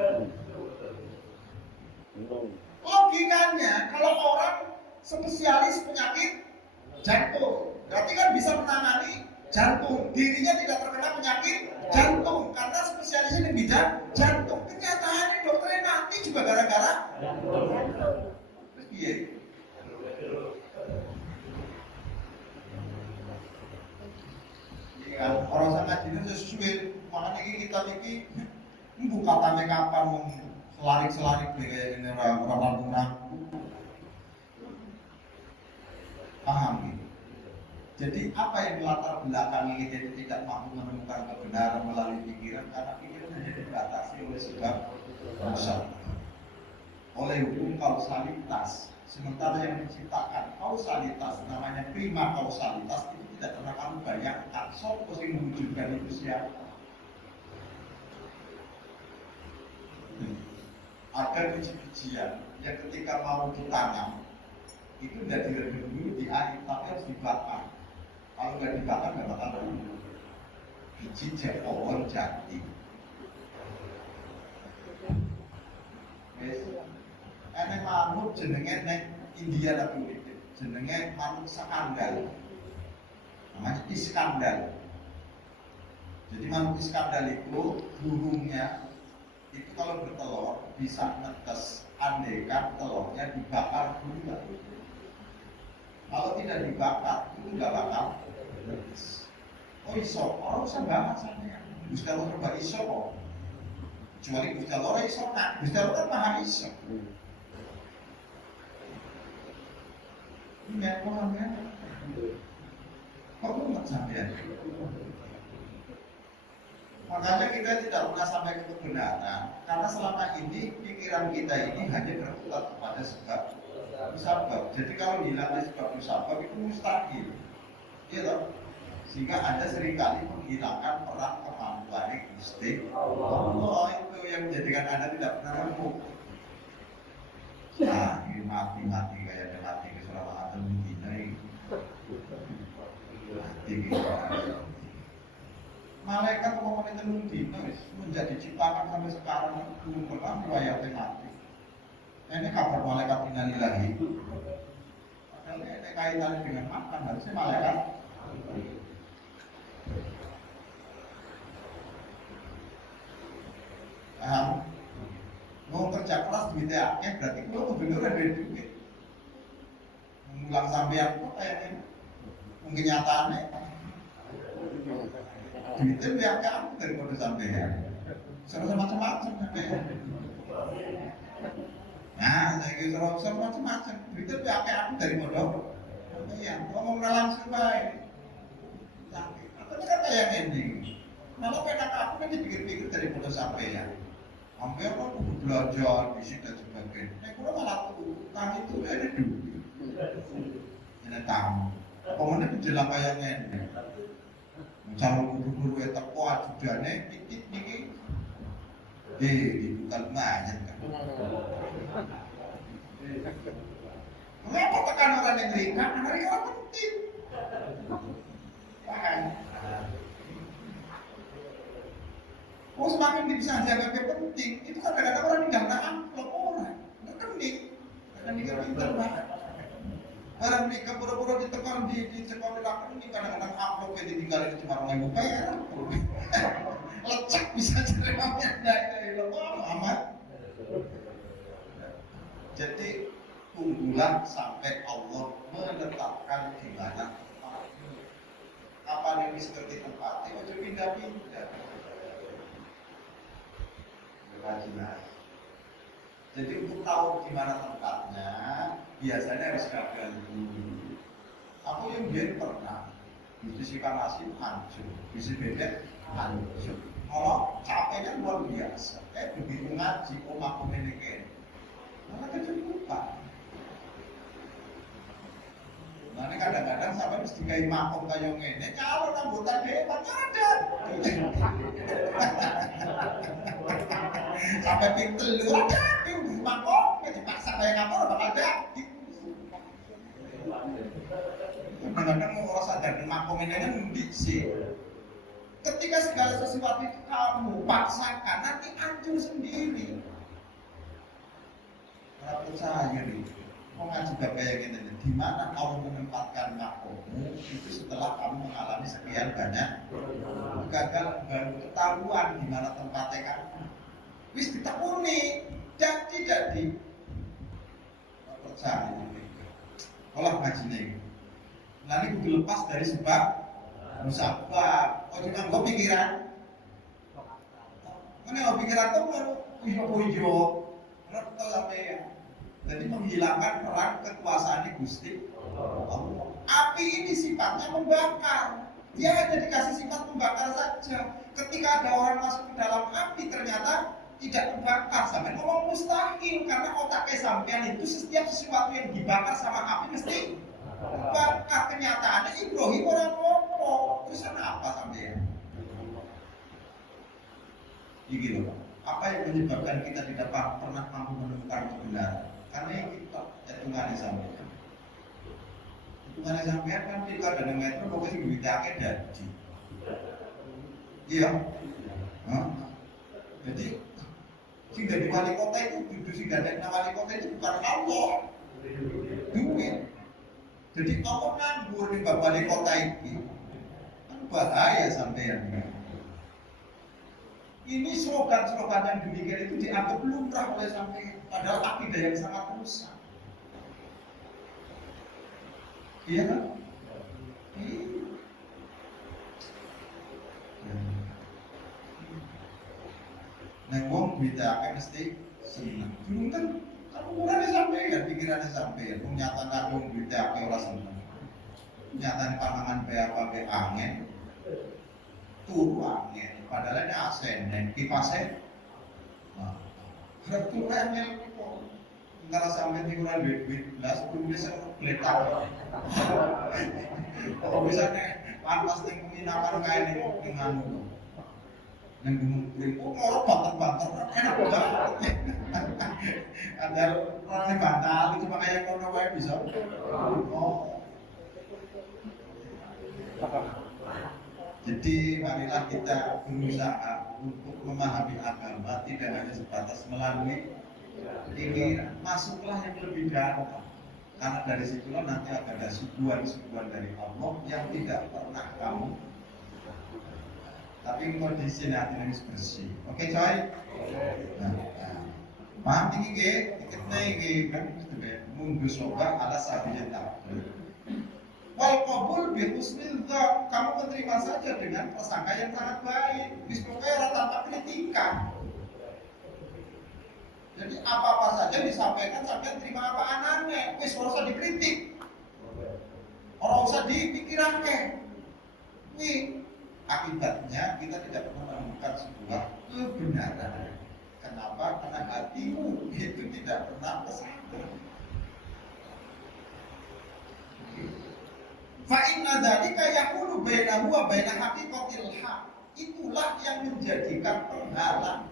Logikanya, kalau orang spesialis penyakit jantung, berarti kan bisa menangani jantung, dirinya tidak terkena penyakit jantung karena spesialisnya di bidang jantung. Kenyataannya dokternya mati juga gara-gara jantung. Terus iya. Iya, orang sangat jenis sesuai. Makanya kita ini buka tanya kapan mau selarik kayak ini orang paham gitu. Jadi apa yang melatar belakangi kita itu tidak mampu menemukan kebenaran melalui pikiran karena pikiran hanya dibatasi oleh sebab musabab, oleh hukum kausalitas. Sementara yang menciptakan kausalitas namanya prima kausalitas itu tidak pernah kamu bayangkan. Sopo yang mewujudkan itu siapa? Ada biji-bijian yang ketika mau ditanam itu tidak direndam dulu di air tapi harus dibakar. Kalau nggak dibakar nggak bakal tumbuh. Biji pohon jati. Yes. Ene manuk jenenge nek India tapi jenenge manuk skandal. Namanya iskandal. Jadi manuk iskandal itu burungnya itu kalau bertelur bisa netes andekan telurnya dibakar dulu. Kalau tidak dibakar itu nggak bakal netes. Oh iso, orang usah bahas sampean. Gusti Allah serba iso kok. Kecuali Gusti Allah ora iso kan. Gusti Allah kan maha iso. Ini kok sampean. Kok enggak sampean? Makanya kita tidak pernah sampai ke kebenaran karena selama ini pikiran kita ini hanya berkutat kepada sebab musabab. Jadi kalau hilang dari sebab musabab itu mustahil. Iya toh? Sehingga Anda seringkali menghilangkan peran kemampuan Gusti Allah. Itu yang menjadikan Anda tidak pernah nemu. Nah, ini mati kayak ada mati ke Surabaya atau Medina ini. Mati gitu. Malaikat ngomongin telung dino menjadi ciptakan sampai sekarang belum pernah riwayatnya mati. Ini kabar malaikat innalillahi. Padahal ini kaitannya dengan makan, harusnya malaikat. Mau kerja keras duitnya akeh berarti kalau bener ada duit. Mengulang sampean kok kayaknya mungkin nyatanya. Duitnya biar kamu daripada sampean. Serasa macam-macam sampean. Nah, saya kira serasa macam-macam. Duitnya biar kamu daripada sampean. Ngomong langsung baik. Tapi kan kayak ini. Malah penak aku kan dipikir-pikir daripada sampean. Sampean kan kudu belajar, bisik dan sebagainya. Nah, kurang malah utang itu ada duit. Ini tamu. Pokoknya menjelang kayaknya ini. Calon gubernur itu teko ajudannya titik niki. Dibukan banyak kan. Mengapa tekan orang yang ringan? Karena orang penting. Paham? Oh semakin bisa jaga penting, itu kadang-kadang orang tidak nak amplop orang, rekening pintar banget. Barang nikah pura-pura ditekan di sekolah rekening, kadang-kadang amplop yang ditinggalin cuma orang yang bayar. Lecak bisa cari mamnya dari lemah amat. Jadi tunggulah sampai Allah menetapkan di mana tempat. Apa yang seperti tempatnya, ojo pindah-pindah. Jadi untuk tahu di mana tempatnya, biasanya harus gagal dulu. Aku yang biar pernah diskusikan nasi hancur, bisa bebek hancur. Kalau capeknya luar biasa, begitu ngaji, aku menekeng, malah kecukupan. Nah ini kadang-kadang sampai mesti kayak makom kayak ngene, kalau anggota dewannya ada. Sampai pintu lu ada, di makom, dipaksa kayak ngapor bakal ada. Kadang-kadang mau orang sadar di makom ini kan sih. Ketika segala sesuatu itu kamu paksakan, nanti hancur sendiri. Tidak percaya nih. Mau ngaji bapak yang ini, di mana Allah menempatkan makommu itu setelah kamu mengalami sekian banyak gagal baru ketahuan di mana tempatnya kamu. Wis ditekuni dan tidak di percaya. Olah ngaji nih. Nanti kudu lepas dari sebab musabab. Oh cuma gue pikiran. Mana pikiran tuh baru ijo-ijo. Menurut sampai jadi menghilangkan peran kekuasaan Gusti Allah. Api ini sifatnya membakar. Dia hanya dikasih sifat membakar saja. Ketika ada orang masuk ke dalam api ternyata tidak terbakar. Sampai ngomong mustahil karena otaknya sampean itu setiap sesuatu yang dibakar sama api mesti terbakar. Kenyataannya Ibrahim orang ngomong. Terus apa sampean? Ini loh. Apa yang menyebabkan kita tidak pernah mampu menemukan kebenaran? Karena kita hitungannya sampean. Hitungannya sampean kan kita ada metro pokoknya duitnya akeh jadi. Iya. Jadi sing dadi wali kota itu dudu sing dadekna wali kota itu bukan Allah. Duit. Jadi Allah nganggur di bab wali kota ini. Kan bahaya sampean. Ini slogan-slogan yang demikian itu dianggap lumrah oleh sampean. Padahal akidah yang sangat rusak. Iya kan? Nek wong bedake mesti seneng. Junten kan umurane sampeyan, pikirane sampeyan, wong nyatane wong bedake ora seneng. Nyatane pangangan be apa be angin. Turu angin, padahal ini asenen, kipasnya harap turu angin kok nggak sampai timuran duit belas, tulis letak kok bisa nih, pantas nih penginapan kayak nih, nganu yang gunung kering, kok ngorok banter-banter, enak banget ada orang yang bantal, cuma kayak kono kayak bisa Jadi marilah kita berusaha untuk memahami agama tidak hanya sebatas melalui ini, masuklah yang lebih dalam, karena dari situlah nanti akan ada suguhan-suguhan dari Allah yang tidak pernah kamu. Tapi kondisi hati harus bersih. Oke coy? Paham ini ikutnya ini kan mundu soba ala sahabat takbir. Wal qabul bi husnil dzan, kamu menerima saja dengan prasangka yang sangat baik. Wis pokoke tanpa kritikan. Jadi apa-apa saja disampaikan sampai terima apa anane, wis ora usah dikritik. Ora usah dipikirake. Wih, akibatnya kita tidak pernah menemukan sebuah kebenaran. Kenapa? Karena hatimu itu tidak pernah kesana. Fa'inna dzalika yaqulu bainahu wa baina haqiqatil haq. Itulah yang menjadikan penghalang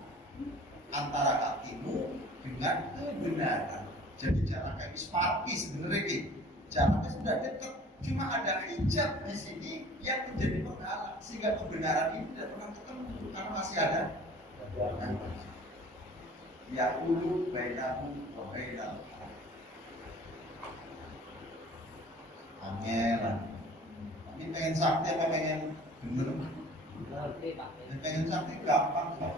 antara hatimu dengan kebenaran. Jadi jaraknya isparti sebenarnya gitu. Jaraknya sudah dekat, cuma ada hijab di sini yang menjadi penghalang sehingga kebenaran ini tidak pernah ketemu karena masih ada. Yaqulu bainahu wa bainal haq. Angel. Ini pengen sakti apa pengen bener? Pengen sakti gampang kok.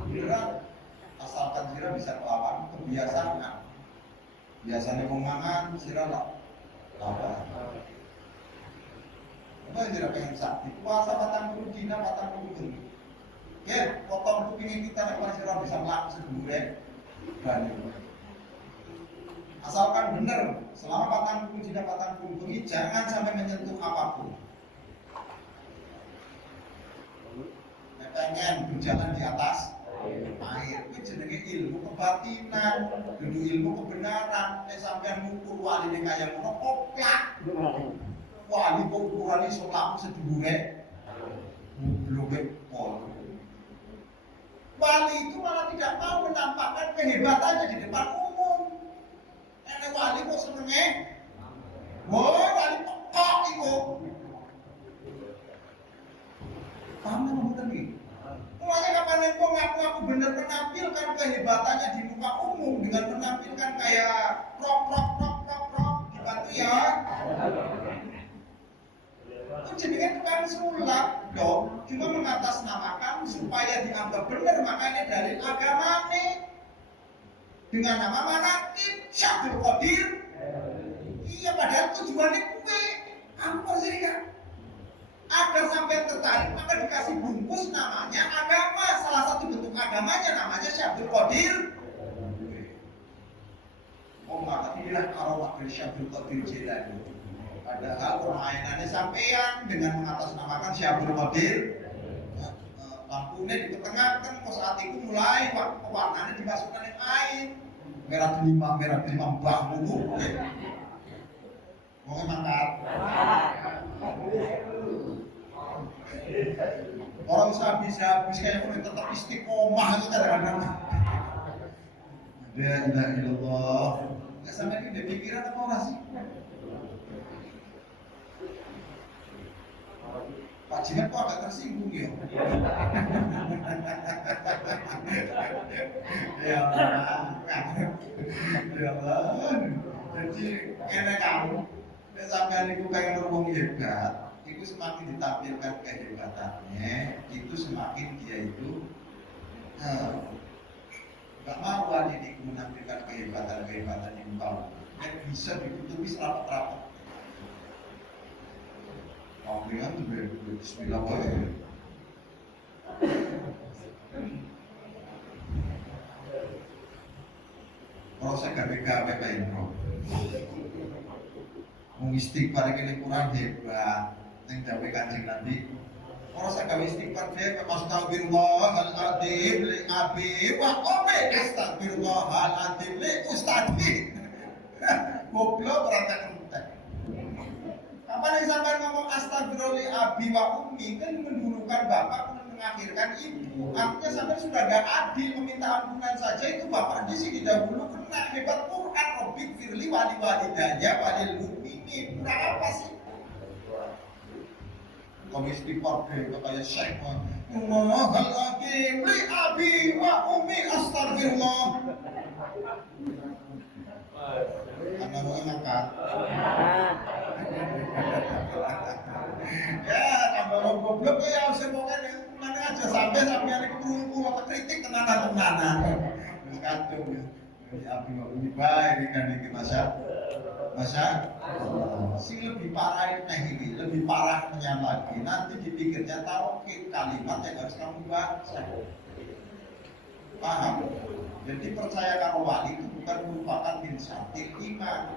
Beneran asalkan sira bisa melawan kebiasaan. Biasanya pemangan sira lah. Apa? Apa sira pengen sakti? Puasa 40 dina 40 dina. Ya, potong kuping kita nek sira bisa mlaku sedure. Asalkan benar, selama 40 jika 40 bengi jangan sampai menyentuh apapun. Pengen berjalan di atas air, itu jenenge ilmu kebatinan, dulu ilmu kebenaran. Sampai ngukur wali ini kayak ngono koplak. Wali kok ukuran iso laku sedhuwure. Blok pol. Wali itu malah tidak mau menampakkan kehebatannya di depan umum. Enak wali kok senengnya, woi wali kok itu, paham nggak bener nih? Makanya kapan aku ngaku bener menampilkan kehebatannya di muka umum dengan menampilkan kayak prok di batu ya. Itu jadinya bukan sulap dong, cuma mengatasnamakan supaya dianggap bener, makanya dari agama nih. Dengan nama manaqib Syabdul Qadir. Iya, padahal tujuannya kue apa sih kan? Agar sampai tertarik maka dikasih bungkus namanya agama. Salah satu bentuk agamanya namanya Syabdul Qadir. Oh maka inilah arwah dari Syabdul Qadir Jilani. Padahal permainannya sampean dengan mengatasnamakan Syabdul Qadir. Lampunya diketengahkan, kok saat itu mulai warnanya dimasukkan yang air. Merah delima mbah mulu. Mau mangkat. Orang habis kayak udah tetap istiqomah itu kadang-kadang. La ilaha illallah. Nggak sampai ini pikiran apa orang sih? Pak Jimat kok agak tersinggung ya? Ya Allah. Jadi enak kamu. Sampai niku pengen ngomong hebat, itu semakin ditampilkan kehebatannya, itu semakin dia itu nggak mau ini menampilkan kehebatan yang tahu. Dan bisa ditutupi serapat-rapat. Panggilan juga Bismillah. gawe Pak istighfar iki kurang hebat ning dawuh Kanjeng Nabi. Ora sak gawe istighfar dhewe astagfirullahaladzim li abi wa umi astagfirullahaladzim li ustadi. Goblok ora tak entek. Kapan nek sampean ngomong astagfirullah li abi wa umi kan mendulukan bapak mengakhirkan ibu. Artinya sampean sudah gak adil meminta ampunan saja itu bapak di sini dahulu kena hebat Quran Rabbik firli wali walidayya walil mukminin. Kurang apa sih? Kami istighfar kayak Syekh Allahul li abi wa ummi astagfirullah. Karena mau makan. Ya, tambah goblok ya semoga mana aja sampai ada kerungku atau kritik tenanan. Kacau ya. Abi wa ummi baik kan iki Masa si lebih parah ini, lebih parahnya lagi nanti dipikirnya tauhid kalimat yang harus kamu baca. Paham? Jadi percaya karo wali itu bukan merupakan min syartil iman.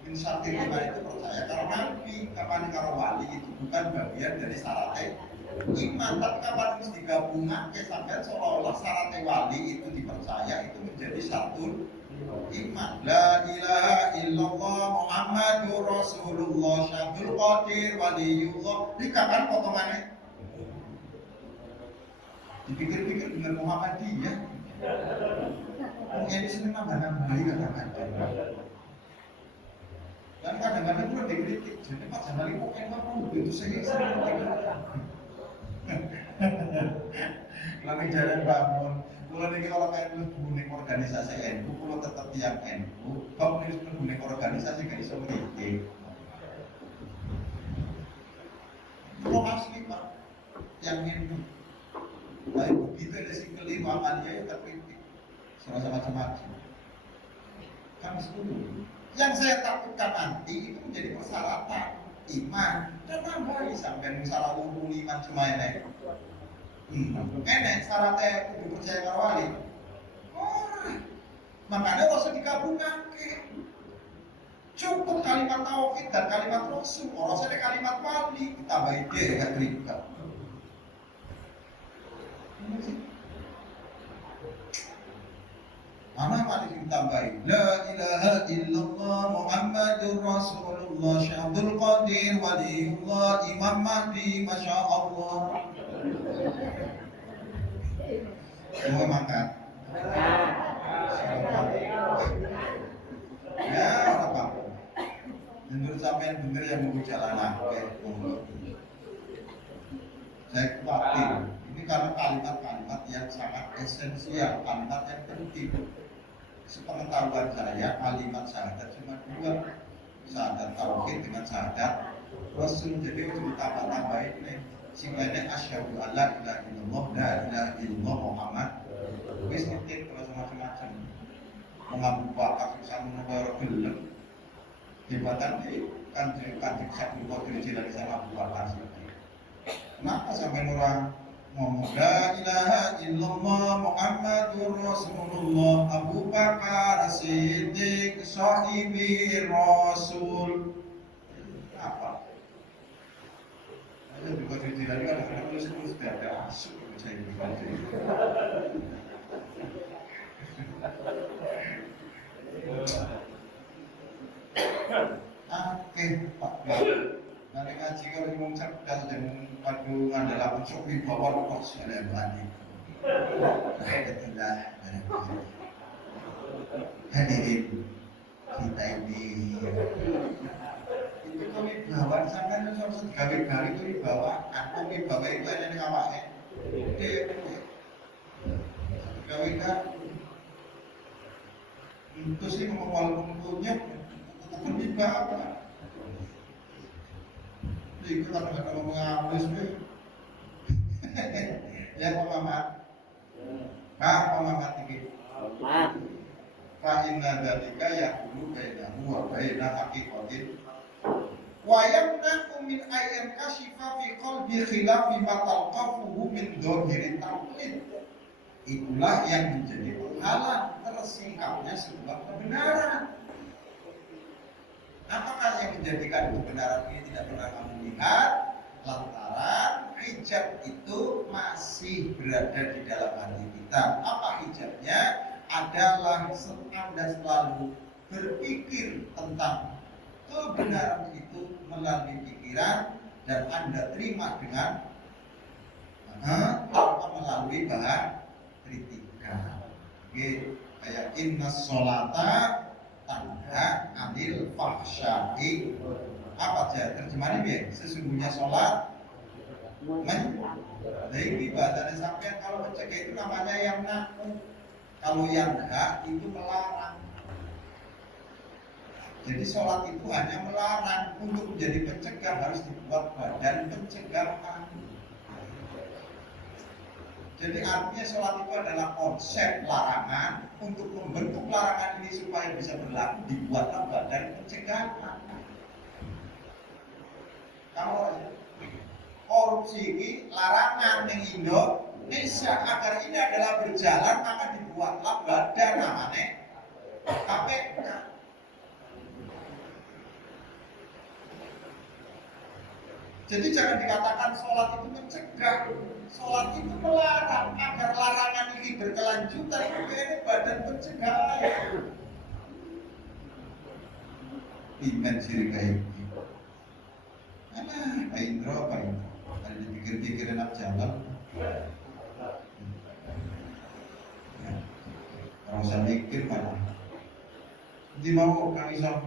Min syartil iman itu percaya karo nabi, kapan karo wali itu bukan bagian dari syaratnya iman. Tapi kapan harus digabungkan sampai seolah-olah syaratnya wali itu dipercaya itu menjadi satu iman. La ilaha illallah Muhammadur Rasulullah Syabdul Qadir Waliyullah. Ini kapan potongannya? Dipikir-pikir dengan Muhammadiyah. Ini senang nambah-nambahi kadang-kadang. Dan kadang-kadang pun dikritik. Jadi Pak Jamali kok enak itu saya lagi jalan bangun. Kalau ini kalau kayak buning organisasi NU, kalau tetap tiang NU, kalau ini buning organisasi gak bisa mengitik. Kalau asli Pak, yang NU, baik begitu ada si kelima amalnya ya terkritik, serasa macam-macam. Kan seluruh. Yang saya takutkan nanti itu menjadi persyaratan iman. Kenapa sampai misalnya umum iman cuma ini? Enak syaratnya kudu percaya karo wali. Makanya harus digabungkan. Cukup kalimat tauhid dan kalimat rasul. Orang saya kalimat wali ditambahin dia ya terlibat. Mana mari ditambahin la ilaha illallah Muhammadur Rasulullah Syabdul Qadir Waliyullah Imam Mahdi Masya Allah. Mau makan? Ya, apa? Menurut sampai bener yang mau jalanan, saya khawatir. Ini karena kalimat-kalimat yang sangat esensial, kalimat yang penting. Sepengetahuan saya, kalimat syahadat cuma dua, syahadat tauhid dengan syahadat Rasul. Jadi harus ditambah-tambahin nih. Singkatnya asyhadu alla ilaha illallah la ilaha illallah Muhammad. Wis nitip terus macam-macam. Mengaku bakal bisa menawar gelem. Jabatan di kanjeng Syabdul Qadir Jilani sama Abu Bakar. Kenapa sampai orang ngomong la ilaha illallah Muhammadur Rasulullah Abu Bakar Siddiq sahibi Rasul? Apa? Ada juga cerita lagi kadang-kadang terus ada asuk saya dibaca. Oke Pak. Nanti ngaji kalau ngomong cerdas dan padu adalah unsur di bawah kos ada bani. Alhamdulillah. Hadirin kita ini itu kewibawaan sampai harus gawe-gawe itu dibawa. Aku wibawa itu ada di awaknya. Gawe-gawe itu sih walaupun punya tetap dibawa. Itu kadang-kadang mengalis ya Pak Mamat. Pak Mamat ini. Fa inna dzalika yaqulu bainahu wa baina haqiqatin wa yamna'u min ayyan kashifa fi qalbi khilafi ma talqafuhu min dhahiri taqlid. Itulah yang menjadi penghalang tersingkapnya sebuah kebenaran. Apakah yang menjadikan kebenaran ini tidak pernah kamu lihat? Lantaran hijab itu masih berada di dalam hati kita. Apa hijabnya? Adalah Anda selalu berpikir tentang kebenaran itu melalui pikiran dan Anda terima dengan tanpa melalui bahan kritikan. Oke, kayak inna sholata tanha anil fahsya'i. Apa aja terjemahannya ya? Sesungguhnya sholat ini bahasanya sampai kalau mencegah itu namanya yang nakut. Kalau yang hak itu melarang. Jadi sholat itu hanya melarang. Untuk menjadi pencegah harus dibuat badan pencegahan. Jadi artinya sholat itu adalah konsep larangan. Untuk membentuk larangan ini supaya bisa berlaku, dibuatlah badan pencegahan. Kalau korupsi ini larangan yang Indonesia, agar ini adalah berjalan maka dibuatlah badan namanya KPK. Jadi jangan dikatakan sholat itu mencegah. Sholat itu melarang. Agar larangan ini berkelanjutan, ini badan pencegahan. Iman sirkai. Pak Indro. Ada dipikir-pikirin apa jalan. Orang usah mikir mana. Nanti mau Kang Isam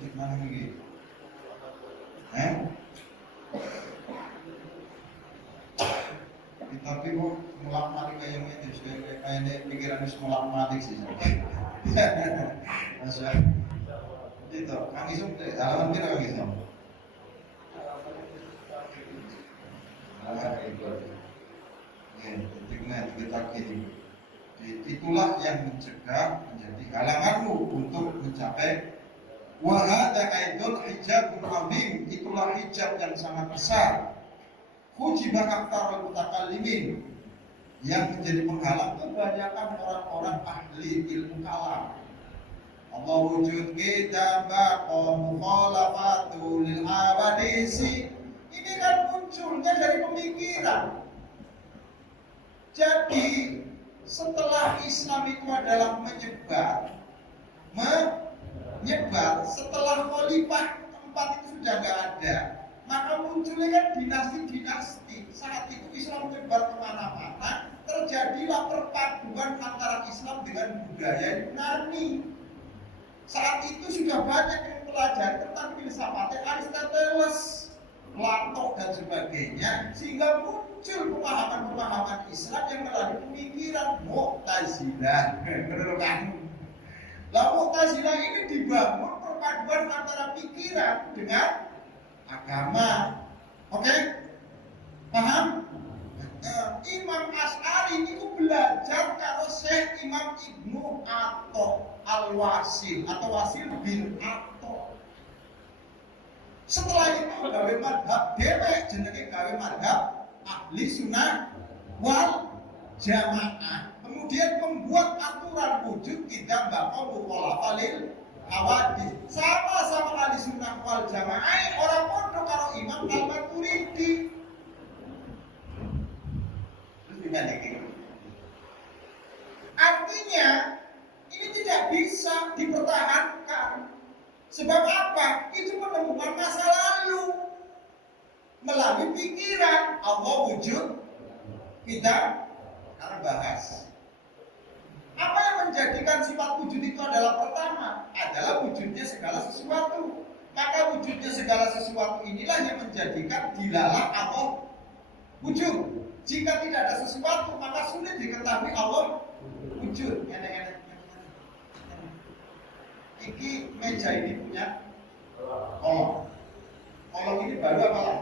di mana lagi? Tapi kok mulak malik kayak ini, kayaknya pikirannya mulak malik sih. Masa itu Kang Isam halaman kira Kang Isam. Itulah yang mencegah menjadi halanganmu untuk mencapai wahada aidul hijabun azim. Itulah hijab yang sangat besar. Hujibah aktarul mutakallimin, yang menjadi penghalang kebanyakan orang-orang ahli ilmu kalam. Allah wujud kita baqom mukhalafatul abadisi. Ini kan munculnya dari pemikiran. Jadi setelah Islam itu adalah menyebar, setelah khalifah keempat itu sudah nggak ada, maka munculnya kan dinasti-dinasti. Saat itu Islam menyebar kemana-mana, terjadilah perpaduan antara Islam dengan budaya Yunani. Saat itu sudah banyak yang mempelajari tentang filsafat Aristoteles, Plato dan sebagainya, sehingga muncul pemahaman-pemahaman Islam yang melalui pemikiran Mu'tazilah. Benar kan? Lah Mu'tazilah ini dibangun perpaduan antara pikiran dengan agama. Oke? Paham? Imam Asy'ari itu belajar kalau Syekh Imam Ibnu Atha Al-Wasil atau Wasil bin Atha. Setelah itu gawe madhab dhewek jenenge gawe madhab ahli sunnah wal jamaah. Kemudian membuat aturan wujud kita bakal mukhalafalil hawadits. Sama-sama ahli sunnah wal jamaah, orang pondok karo Imam Al-Maturidi. Terus gimana gitu? Artinya ini tidak bisa dipertahankan. Sebab apa? Itu menemukan masa lalu melalui pikiran. Allah wujud, kita akan bahas. Apa yang menjadikan sifat wujud itu adalah pertama, adalah wujudnya segala sesuatu. Maka wujudnya segala sesuatu inilah yang menjadikan dilalah Allah wujud. Jika tidak ada sesuatu, maka sulit diketahui Allah wujud. Iki meja ini punya kolong. Kolong ini baru apa lah?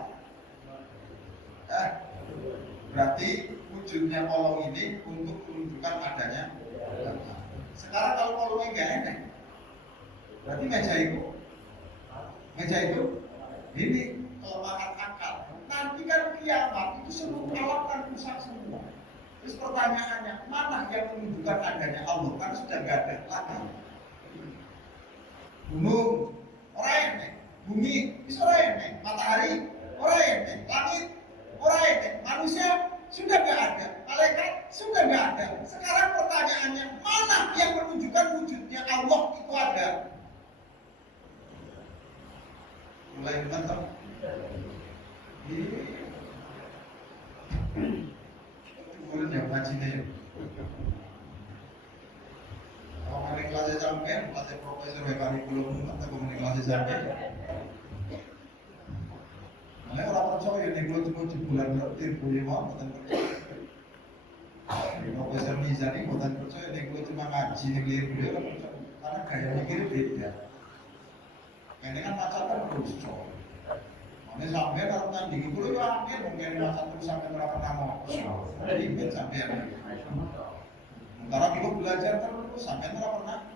Berarti wujudnya kolong ini untuk menunjukkan adanya. Sekarang kalau kolongnya nggak enak, berarti meja itu ini kelemahan akal. Nanti kan kiamat itu seluruh alam kan rusak semua. Terus pertanyaannya, mana yang menunjukkan adanya Allah? Karena sudah nggak ada lagi. Gunung, orang enek. Bumi, bisa orang enek. Matahari, orang enek. Langit, orang enek. Manusia, sudah nggak ada. Malaikat, sudah nggak ada. Sekarang pertanyaannya, mana yang menunjukkan wujudnya Allah itu ada? Mulai mantap. Boleh yang ngajinya ya. Kalau mau kelasnya sampai, kelasnya profesor Wekari belum atau mau kelasnya sampai. Makanya orang percaya nih kalau cuma di bulan berarti boleh mau bukan percaya. Profesor Mizani bukan percaya nih kalau cuma ngaji nih beliau orang percaya karena gaya mikir beda. Ini kan macam kan terus coy. Ini sampai kalau tanding itu ya akhir mungkin macam terus sampai berapa nama. Jadi ini sampai sementara kita belajar terus sampai tidak pernah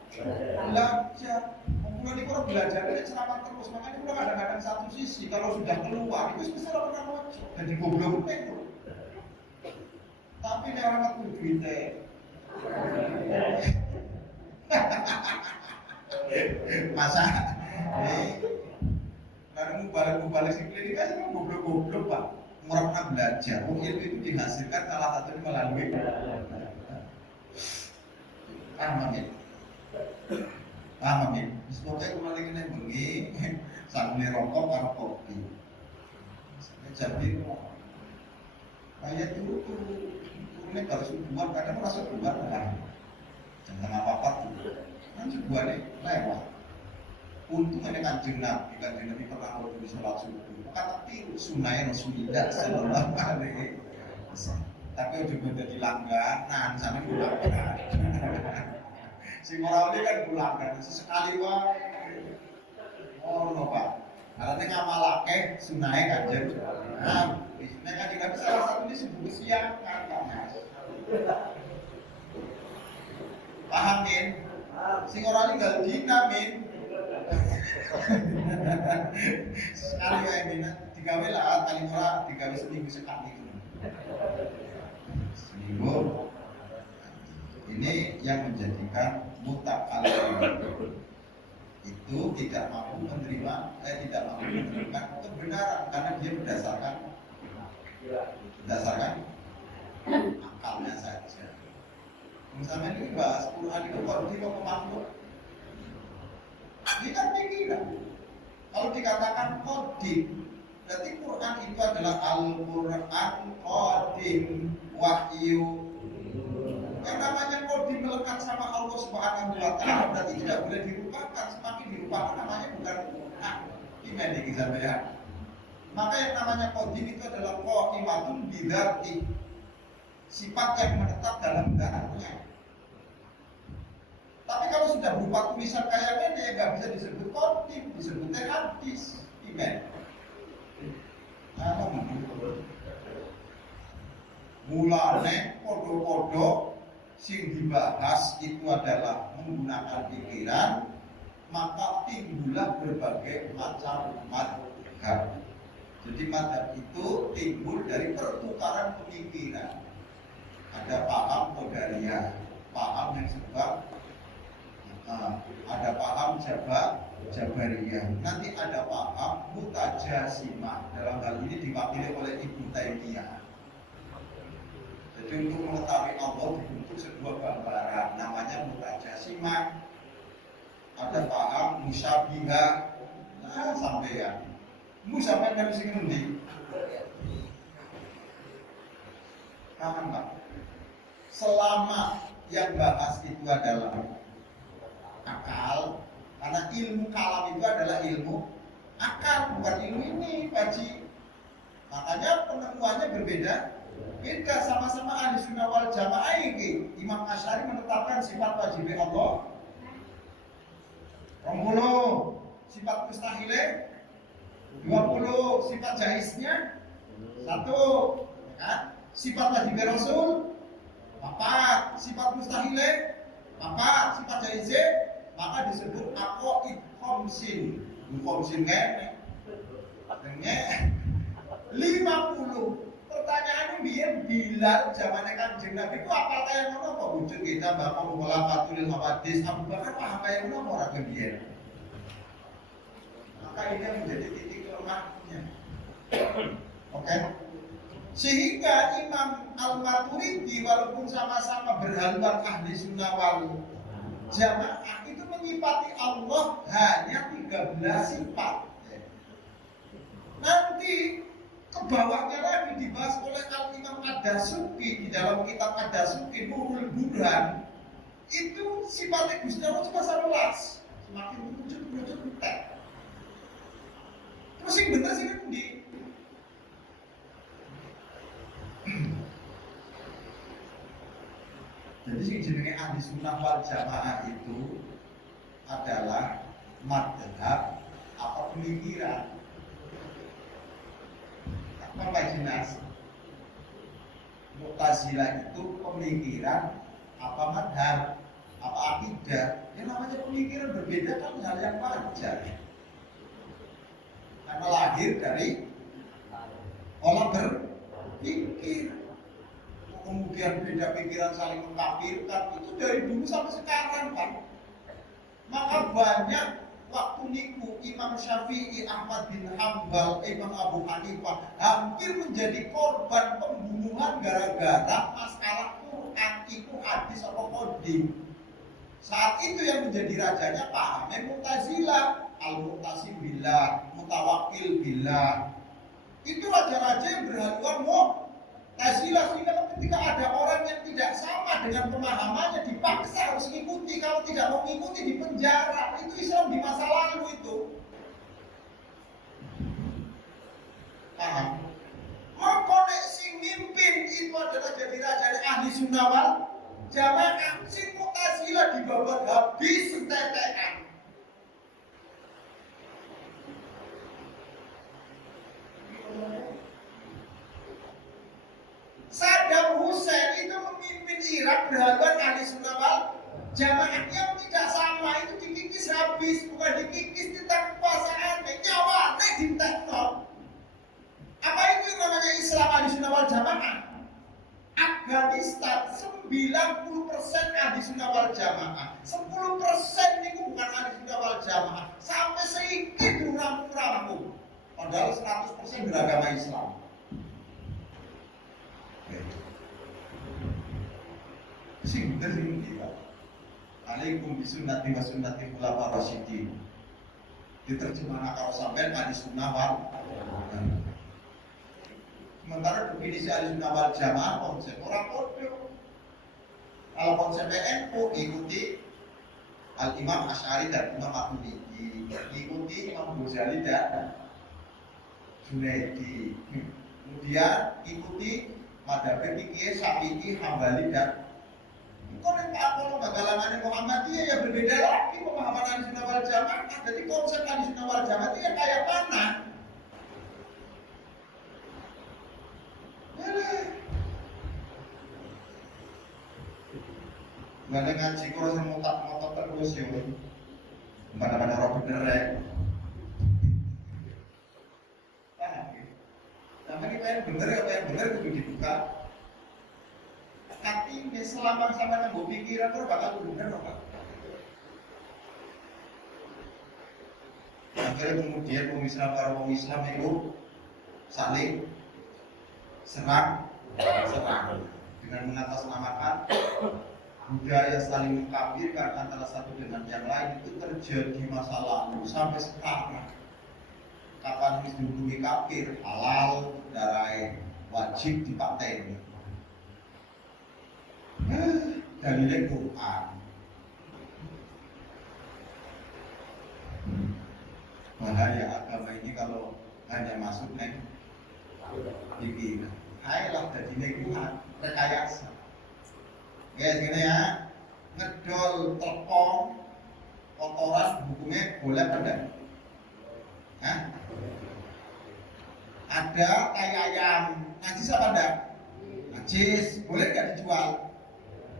belajar. Kemudian kita belajar ini ceramah terus, makanya kita kadang-kadang satu sisi kalau sudah keluar itu bisa pernah wajib. Jadi goblok itu. Tapi ini orang aku duitnya. Masa lalu balik si klinik aja kan goblok-goblok pak. Orang pernah belajar, ilmu itu dihasilkan salah satunya melalui paham ya? Paham ya? Pokoknya kemarin kena bengi sambil rokok karo kopi. Jadi kayak itu turunnya baru subuhan, kadang merasa subuhan lah. Jangan apa-apa tuh. Kan subuhan nih lewat. Untung ada kanjeng Nabi pernah waktu sholat subuh. Maka tiru sunai Rasulullah sallallahu alaihi wasallam. Tapi udah jadi langganan, sampai bulangkan. Si moral ini kan bulangkan, sesekali wah. Oh no pak, karena ngamalake sunai kanjeng. Nah, ini kan tidak bisa salah satu ini subuh siang kan mas. Pahamin, si moral ini gak dinamin. Sekali kayak mina, digawe lah kali murah, digawe seminggu sekali itu. Seminggu. Ini yang menjadikan mutakalim itu tidak mampu menerima, kebenaran karena dia berdasarkan akalnya saja. Misalnya ini bahas Quran itu kalau dia mau makhluk. Ini kan pikiran. Kalau dikatakan qadim, berarti Quran itu adalah Al-Quran qadim wahyu. Yang namanya qadim melekat sama Allah Subhanahu wa taala berarti tidak boleh dilupakan. Semakin dilupakan namanya bukan Quran. Gimana nih sampean? Maka yang namanya qadim itu adalah qaimatun bidzati. Sifat yang menetap dalam zatnya. Tapi kalau sudah berupa tulisan kayak ini ya nggak bisa disebut qadim, disebutnya hadis. Gimana? Mulane podo-podo sing dibahas itu adalah menggunakan pikiran, maka timbullah berbagai macam madhab. Jadi madhab itu timbul dari pertukaran pemikiran. Ada paham Qadariyah, paham yang sebab ada paham Jabariyah, nanti ada paham Mutajasimah. Dalam hal ini diwakili oleh Ibnu Taimiyah. Jadi untuk mengetahui Allah dibentuk sebuah gambaran namanya Mutajasimah. Ada paham Musyabihah. Nah sampean sampai dari sini nanti paham Pak? Selama yang bahas itu adalah akal, karena ilmu kalam itu adalah ilmu akal, bukan ilmu ini, Paji. Makanya penemuannya berbeda. Beda sama-sama ahli sunnah wal jamaah ini. Imam Asy'ari menetapkan sifat wajib Allah 20, sifat mustahilnya 20, sifat jaiznya 1, kan? Sifat wajib Rasul 4, sifat mustahilnya 4, sifat jaiznya, maka disebut aqaid khamsin. Khamsin kene. 50. pertanyaannya biar Bilal zamannya Kanjeng Nabi itu apal kayak ngono apa wujud kita bapak bola patulil hawadis Abu Bakar paham kayak ngono apa orang biar. Maka ini yang menjadi titik lemahnya. Oke. Sehingga Imam Al-Maturidi walaupun sama-sama berhaluan ahli sunnah wal jamaah itu menyifati Allah hanya 13 sifat. Nanti kebawahnya lagi dibahas oleh Al-Imam Ad-Dasuki di dalam kitab Ad-Dasuki Nurul Burhan. Itu sifatnya Gusti Allah cuma 11. Semakin menunjuk entek. Terus yang bener sih di jadi sing jenenge ahli sunnah wal jamaah itu adalah madhab apa pemikiran apa imajinasi. Mu'tazilah itu pemikiran apa madhab apa akidah. Yang namanya pemikiran berbeda kan hal yang wajar karena lahir dari olah berpikir. Kemudian beda pikiran saling mengkafirkan itu dari dulu sampai sekarang kan. Maka banyak waktu niku Imam Syafi'i, Ahmad bin Hanbal, Imam Abu Hanifah hampir menjadi korban pembunuhan gara-gara masalah Quran itu hadis atau koding. Saat itu yang menjadi rajanya pahamnya Mu'tazilah, Al-Mu'tasim billah, Mutawakkil billah. Itu raja-raja yang berhaluan Mu'tazilah, sehingga ketika ada orang yang tidak sama dengan pemahamannya dipaksa harus mengikuti, kalau tidak mau mengikuti dipenjara. Itu Islam di masa lalu itu. Paham? Koneksi mimpin itu adalah jadi raja ahli sunnah wal jamaah. Si Mu'tazilah dibabat habis tetekan. Saddam Hussein itu memimpin Irak berhaluan ahli sunnah wal jamaah yang tidak sama itu dikikis habis, bukan dikikis tentang kekuasaan, nyawane dintekno. Apa itu namanya Islam ahli sunnah wal jamaah? Afghanistan 90% ahli sunnah wal jamaah, 10% itu bukan ahli sunnah wal jamaah, sampai sedikit rampung-rampung. Padahal 100% beragama Islam. Sing bener sing kita. Alaikum bisunnati wa sunnati khulafaur rasyidin. Diterjemahkan kalau sampai ahli sunnah wal jamaah. Sementara definisi ahli sunnah wal jamaah konsep orang bodoh. Kalau konsep NU ikuti Al-Imam Asy'ari dan Imam Maturidi, ikuti Imam Ghazali dan Junaidi. Kemudian ikuti madhab fikih Syafi'i, Hambali dan kalau bagaimana Muhammadiyah ya berbeda lagi pemahaman ahli sunnah wal jamaah. Jadi konsep ahli sunnah wal jamaah itu ya kayak mana? Gak ada ngaji kurang yang ngotot terus ya. Mana-mana roh bener ya. Nah, ini yang bener ya, yang bener itu dibuka. Tapi selama sama nanggo pikiran terus bakal bener apa? Akhirnya kemudian para Islam itu saling serang dengan mengatasnamakan budaya saling mengkafirkan antara satu dengan yang lain. Itu terjadi masa lalu sampai sekarang. Kapan dihukumi kafir halal darah wajib dipateni. Dalilnya Quran. Bahaya agama ini kalau hanya masuk neng pikiran. Ayolah jadi neguhan rekayasa. Guys, gini ya, ngedol telepon kotoran hukumnya boleh ada? Hah? Ada tai ayam, najis apa enggak? Najis, boleh nggak dijual?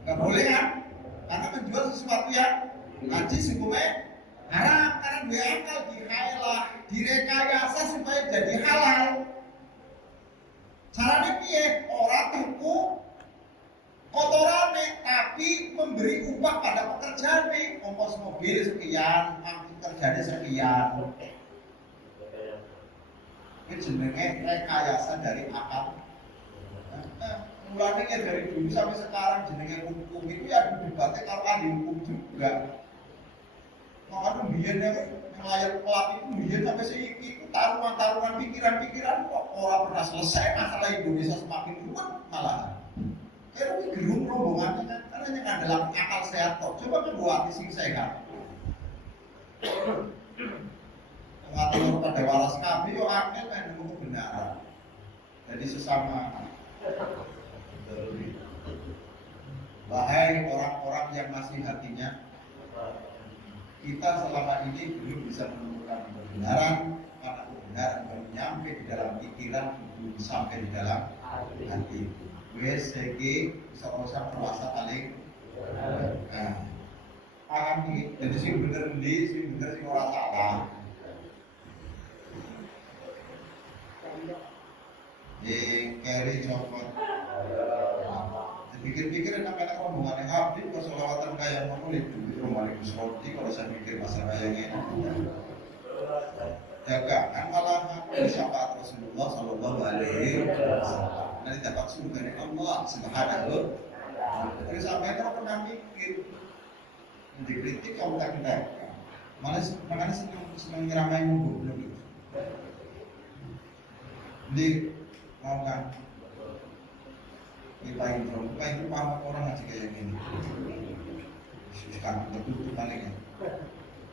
Nggak boleh kan? Karena menjual sesuatu yang najis hukumnya haram, karena dua akal direkayasa supaya jadi halal. Caranya piye? Ora tuku kotorane, tapi memberi upah pada pekerjaane. Ongkos mobil sekian, pekerjaane sekian. Ini jenenge rekayasa dari akal. Mulanya dari dulu sampai sekarang jenenge hukum itu ya debatnya kalau ahli hukum juga. Makanya biarnya melayar pelak itu biar sampai seiki itu taruhan pikiran kok orang pernah selesai masalah Indonesia semakin ruwet malah. Kayak gerung rombongan kan karena yang adalah akal sehat kok. Coba kedua sing sehat. Mati orang pada waras kabeh yo akal kan nemu kebenaran. Jadi sesama wahai orang-orang yang masih hatinya, kita selama ini belum bisa menemukan kebenaran karena kebenaran baru nyampe di dalam pikiran, belum sampai di dalam hati. WSG bisa merasa paling paham ini. Jadi sih bener nih, sih bener sih orang salah. Keri copot. Pikir-pikir enak-enak rombongan yang habis kesolawatan kayak menulis di rumah Ibu Sroti. Kalau saya mikir masalah yang enak, dagangan malah syafaat Rasulullah Sallallahu Alaihi Wasallam. Nanti dapat surga dari Allah Subhanahu. Terus sampai itu pernah mikir, dikritik kamu tak kenal. Makanya senang nyeramai goblok itu. Di mau kan? Kita itu paham orang aja kayak gini. Sekarang tertutup paling ya.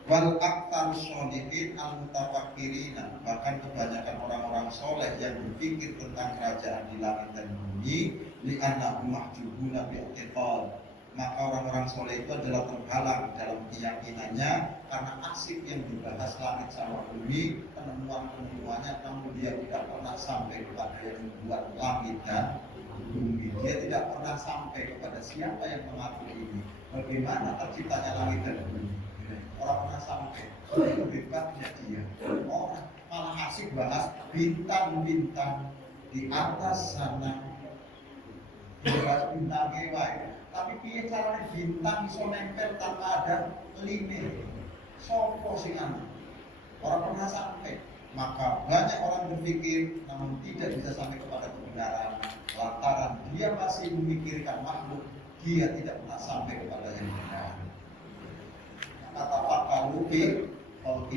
Wal aktar shodiqin al mutafakirina, bahkan kebanyakan orang-orang soleh yang berpikir tentang kerajaan di langit dan bumi, li anna mahjubuna bi'tiqad, maka orang-orang soleh itu adalah terhalang dalam keyakinannya karena arsip yang dibahas langit sama bumi, penemuan-penemuannya, namun dia tidak pernah sampai kepada yang membuat langit dan bumi. Dia tidak pernah sampai kepada siapa yang mengatur ini, bagaimana terciptanya langit dan bumi. Orang pernah sampai, itu hebatnya dia. Orang malah asik bahas bintang-bintang di atas sana, bahas bintang gewai. Tapi piye caranya bintang bisa nempel tanpa ada limit? Sopo sing anu? Orang pernah sampai. Maka banyak orang berpikir namun tidak bisa sampai kepada kebenaran lantaran dia masih memikirkan makhluk, dia tidak pernah sampai kepada yang benar. Kata Pak Kalubi, kalau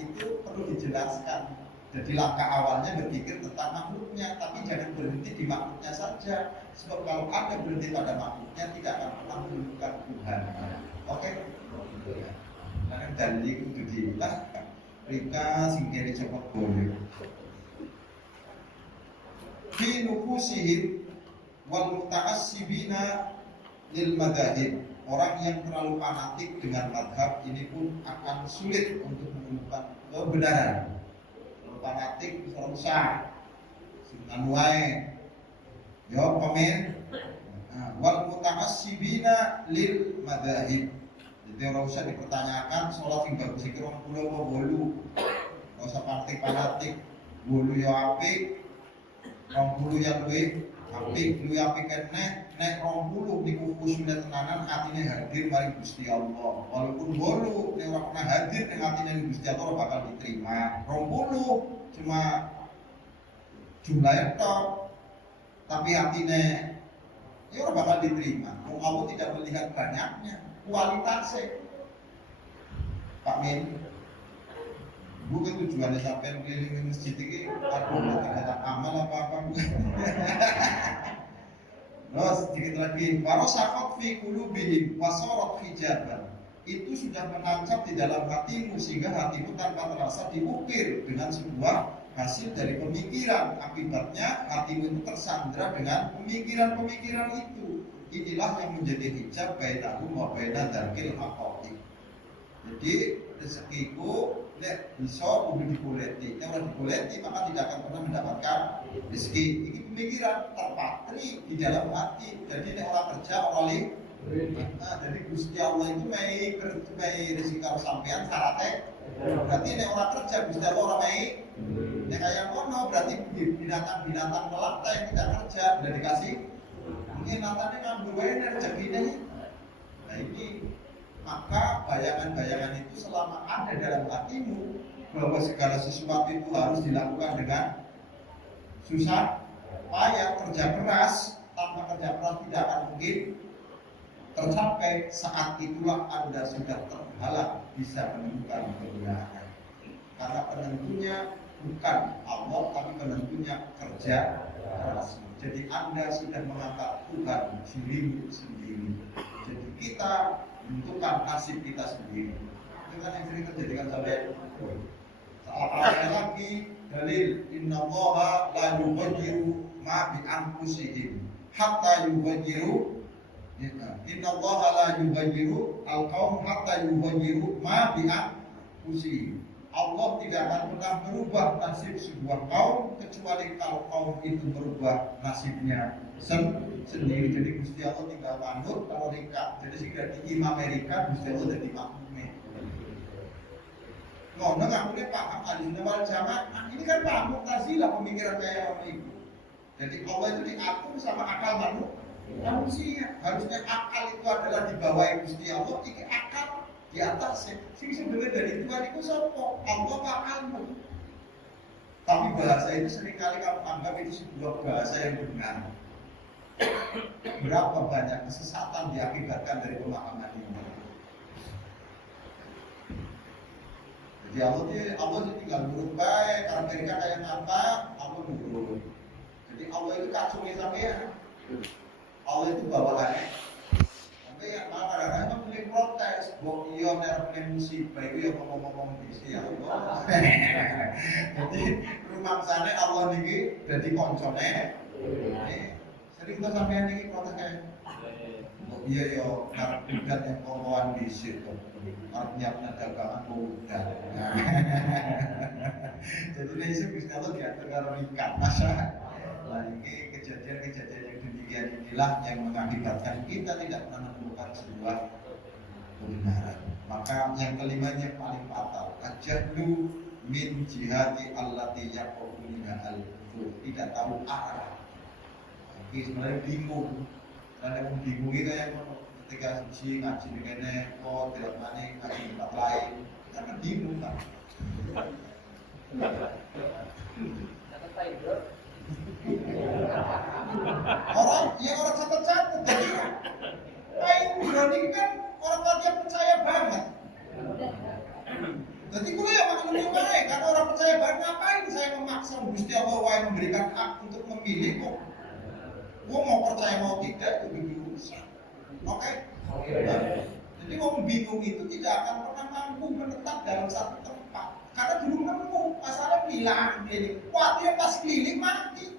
itu perlu dijelaskan. Jadi langkah awalnya berpikir tentang makhluknya, tapi jangan berhenti di makhluknya saja. Sebab kalau Anda berhenti pada makhluknya, tidak akan pernah menemukan Tuhan. Oke? Karena dalil itu dijelaskan. Rika singkiri cepat boleh. Fi nufusihim wal muta'assibina lil madahib. Orang yang terlalu fanatik dengan madhab ini pun akan sulit untuk menemukan kebenaran. Terlalu fanatik terlalu sah, simpan wae, yo komen. Wal muta'assibina lil madahib. Jadi orang usah dipertanyakan sholat yang bagus iki 20 apa 8. Enggak usah fanatik, bolu yo apik, 20 ya luwih apik, luwih apik nek 20 niku kusune tenanan atine hadir mari Gusti Allah. Walaupun bolu nek ora pernah hadir ning atine Gusti Allah bakal diterima. 20 cuma jumlahnya tok, tapi atine ya ora bakal diterima. Allah tidak melihat banyaknya, kualitasnya. Pak Min, bukan tujuannya sampai keliling masjid ini, aku ternyata amal apa-apa. Terus sedikit lagi, warosakot fi qulubihim wasorot hijaban. Itu sudah menancap di dalam hatimu sehingga hatimu tanpa terasa diukir dengan sebuah hasil dari pemikiran. Akibatnya hatimu itu tersandra dengan pemikiran-pemikiran itu. Inilah yang menjadi hijab bainahum wa baina dzakil haqaiq. Jadi rezekiku nek bisa kudu digoleki. Nek ora digoleki maka tidak akan pernah mendapatkan rezeki. Ini pemikiran terpatri di dalam hati. Jadi nek ora kerja ora Nah, jadi Gusti Allah itu mei risiko sampean syaratnya berarti nek orang kerja Gusti Allah orang mei nek kaya ngono berarti binatang-binatang melata yang tidak kerja udah dikasih mungkin matanya ngambil wae rezekinya. Nah ini maka bayangan-bayangan itu selama ada dalam hatimu bahwa segala sesuatu itu harus dilakukan dengan susah payah kerja keras, tanpa kerja keras tidak akan mungkin tercapai. Saat itulah Anda sudah terhalang bisa menemukan kebenaran, karena penentunya bukan Allah tapi penentunya kerja keras. Jadi Anda sudah mengangkat Tuhan sendiri. Jadi kita menentukan nasib kita sendiri. Itu kan yang sering terjadi kan sampai saat lagi dalil innallaha la yughayyiru ma bi anfusihim hatta yughayyiru innallaha la yughayyiru al-qaum hatta yughayyiru ma bi anfusihim. Allah tidak akan pernah merubah nasib sebuah kaum kecuali kalau kaum itu merubah nasibnya sendiri. Jadi Gusti Allah tinggal manut kalau nikah. Jadi sehingga di Amerika Gusti Allah jadi makmumnya. Ngono nggak boleh paham Ahlussunnah wal Jamaah. Ini kan paham Mu'tazilah pemikiran kayak orang itu. Jadi Allah itu diatur sama akal manusia. Harusnya akal itu adalah di bawah Gusti Allah. Iki akal di atas sing sebenarnya dari Tuhan itu sopo Allah akalmu. Tapi bahasa itu seringkali kamu anggap itu sebuah bahasa yang benar. Berapa banyak kesesatan diakibatkan dari pemahaman ini. Jadi Allah tinggal nurut baik. Karena mereka kayak apa Allah nurut. Jadi Allah itu kacungnya sampai Allah itu bawahannya. Tapi yang kadang-kadang mulai protes, bahwa iya mulai musibah itu yang ngomong-ngomong di ya Allah. Jadi rumah sana Allah niki jadi koncone. Sering kita sampean niki protes kayak, iya yo karena bukan yang ngomongan di situ, artinya dagangan bukan. Jadi dari situ Gusti Allah diatur karo ikan masa. Nah ini kejadian-kejadian yang demikian inilah yang mengakibatkan kita tidak pernah menemukan sebuah kebenaran. Maka yang kelimanya paling fatal, ajadlu min jihati allati yaquluna al-kufur, tidak tahu arah. Ini sebenarnya bingung. Karena yang bingung itu yang ketika suci ngaji begini, kok tidak mana ngaji tempat lain, karena bingung kan. Orang catat-catat jadi kain berani kan orang yang percaya banget. Jadi gue yang makan lebih baik karena orang percaya banget. Ngapain saya memaksa Gusti Allah yang memberikan hak untuk memilih kok? Gue mau percaya mau tidak itu urusan. Oke? Jadi orang bingung itu tidak akan pernah mampu menetap dalam satu tempat karena belum nemu. Masalah bilang ini, wah dia pas keliling mati.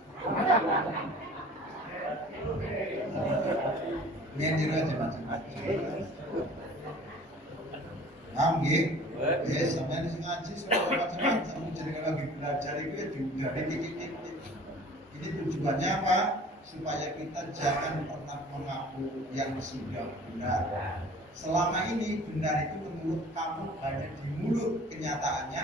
Nyendir aja macam-macam. Nggih. Sampai di ngaji semua macam-macam. Jadi kalau lagi belajar itu ya juga titik-titik. Ini tujuannya apa? Supaya kita jangan pernah mengaku yang sudah benar. Selama ini benar itu menurut kamu hanya di mulut, kenyataannya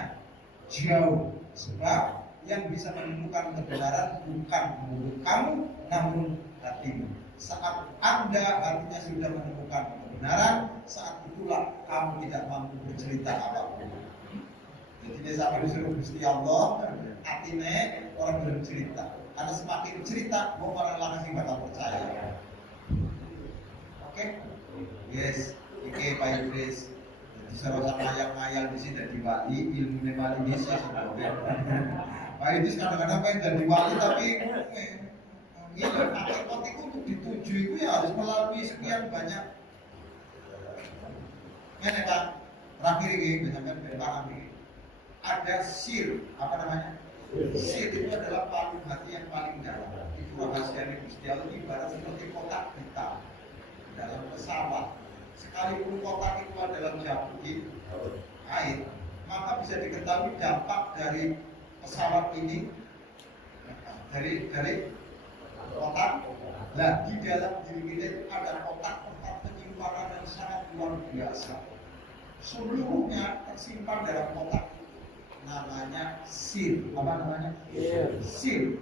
jauh. Sebab yang bisa menemukan kebenaran bukan mulut kamu, namun hatimu. Saat Anda hatinya sudah menemukan kebenaran, saat itulah kamu tidak mampu bercerita apapun. Jadi dia sampai disuruh Gusti Allah, hatinya orang belum cerita. Karena semakin cerita, mau orang langsung bakal percaya. Oke? Yes. Oke, Pak Idris. Jadi sama mayang-mayang di sini dari wali, ilmunya wali di sini sebenarnya. Pak Idris kadang-kadang pengen jadi wali tapi gila, hakikat untuk dituju itu ya harus melalui sekian banyak. Ini Pak, terakhir ini banyak paham ini. Ada sir, apa namanya? Sir itu adalah palu hati yang paling dalam. Itu rahasia Gusti Allah ibarat seperti kotak hitam dalam pesawat. Sekalipun kotak itu adalah jatuhi air, maka bisa diketahui dampak dari pesawat ini dari kotak. Nah, di dalam diri kita itu ada kotak-kotak merupakan yang sangat luar biasa. Seluruhnya tersimpan dalam kotak. Namanya sir. Apa namanya? Sir.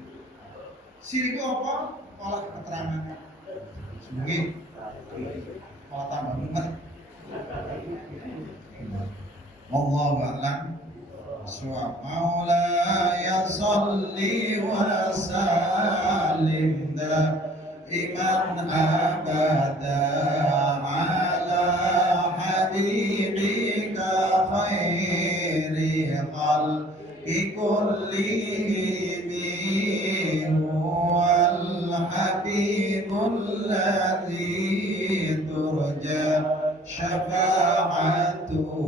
Sir itu apa? Olah keterangan. Mungkin kalau tambah mumet. Wallahu a'lam. Maulaya salli wa sallim daiman abada ala habibika khairi khalqi kullihim wal habibul ladzi turja syafa'atuhu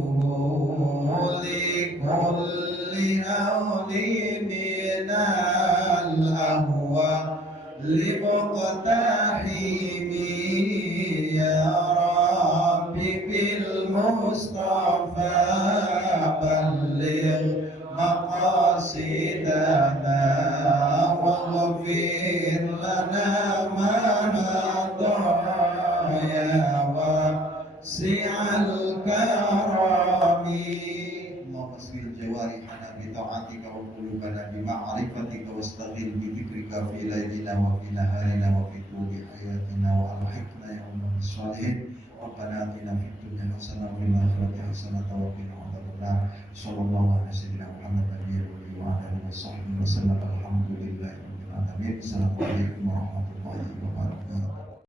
likulli awli minal ahwa limuqtahimi ya Rabbi bil Mustafa balligh maqasidana waghfir lana ma nadaya wasi'al karami Allahumma asbil jawarihana bi ta'atika wa qulubana bi ma'rifatika wastaghil bi dhikrika fi laylina wa fi naharina wa fi tuli hayatina wa alhiqna ya Allah bis-shalihin Rabbana atina fid dunya hasanah wa fil akhirati hasanah wa qina adzabannar sallallahu alaihi wasallam Muhammad nabiyyi wa ala alihi washabbihi wasallam alhamdulillahi rabbil alamin assalamu alaikum warahmatullahi wabarakatuh.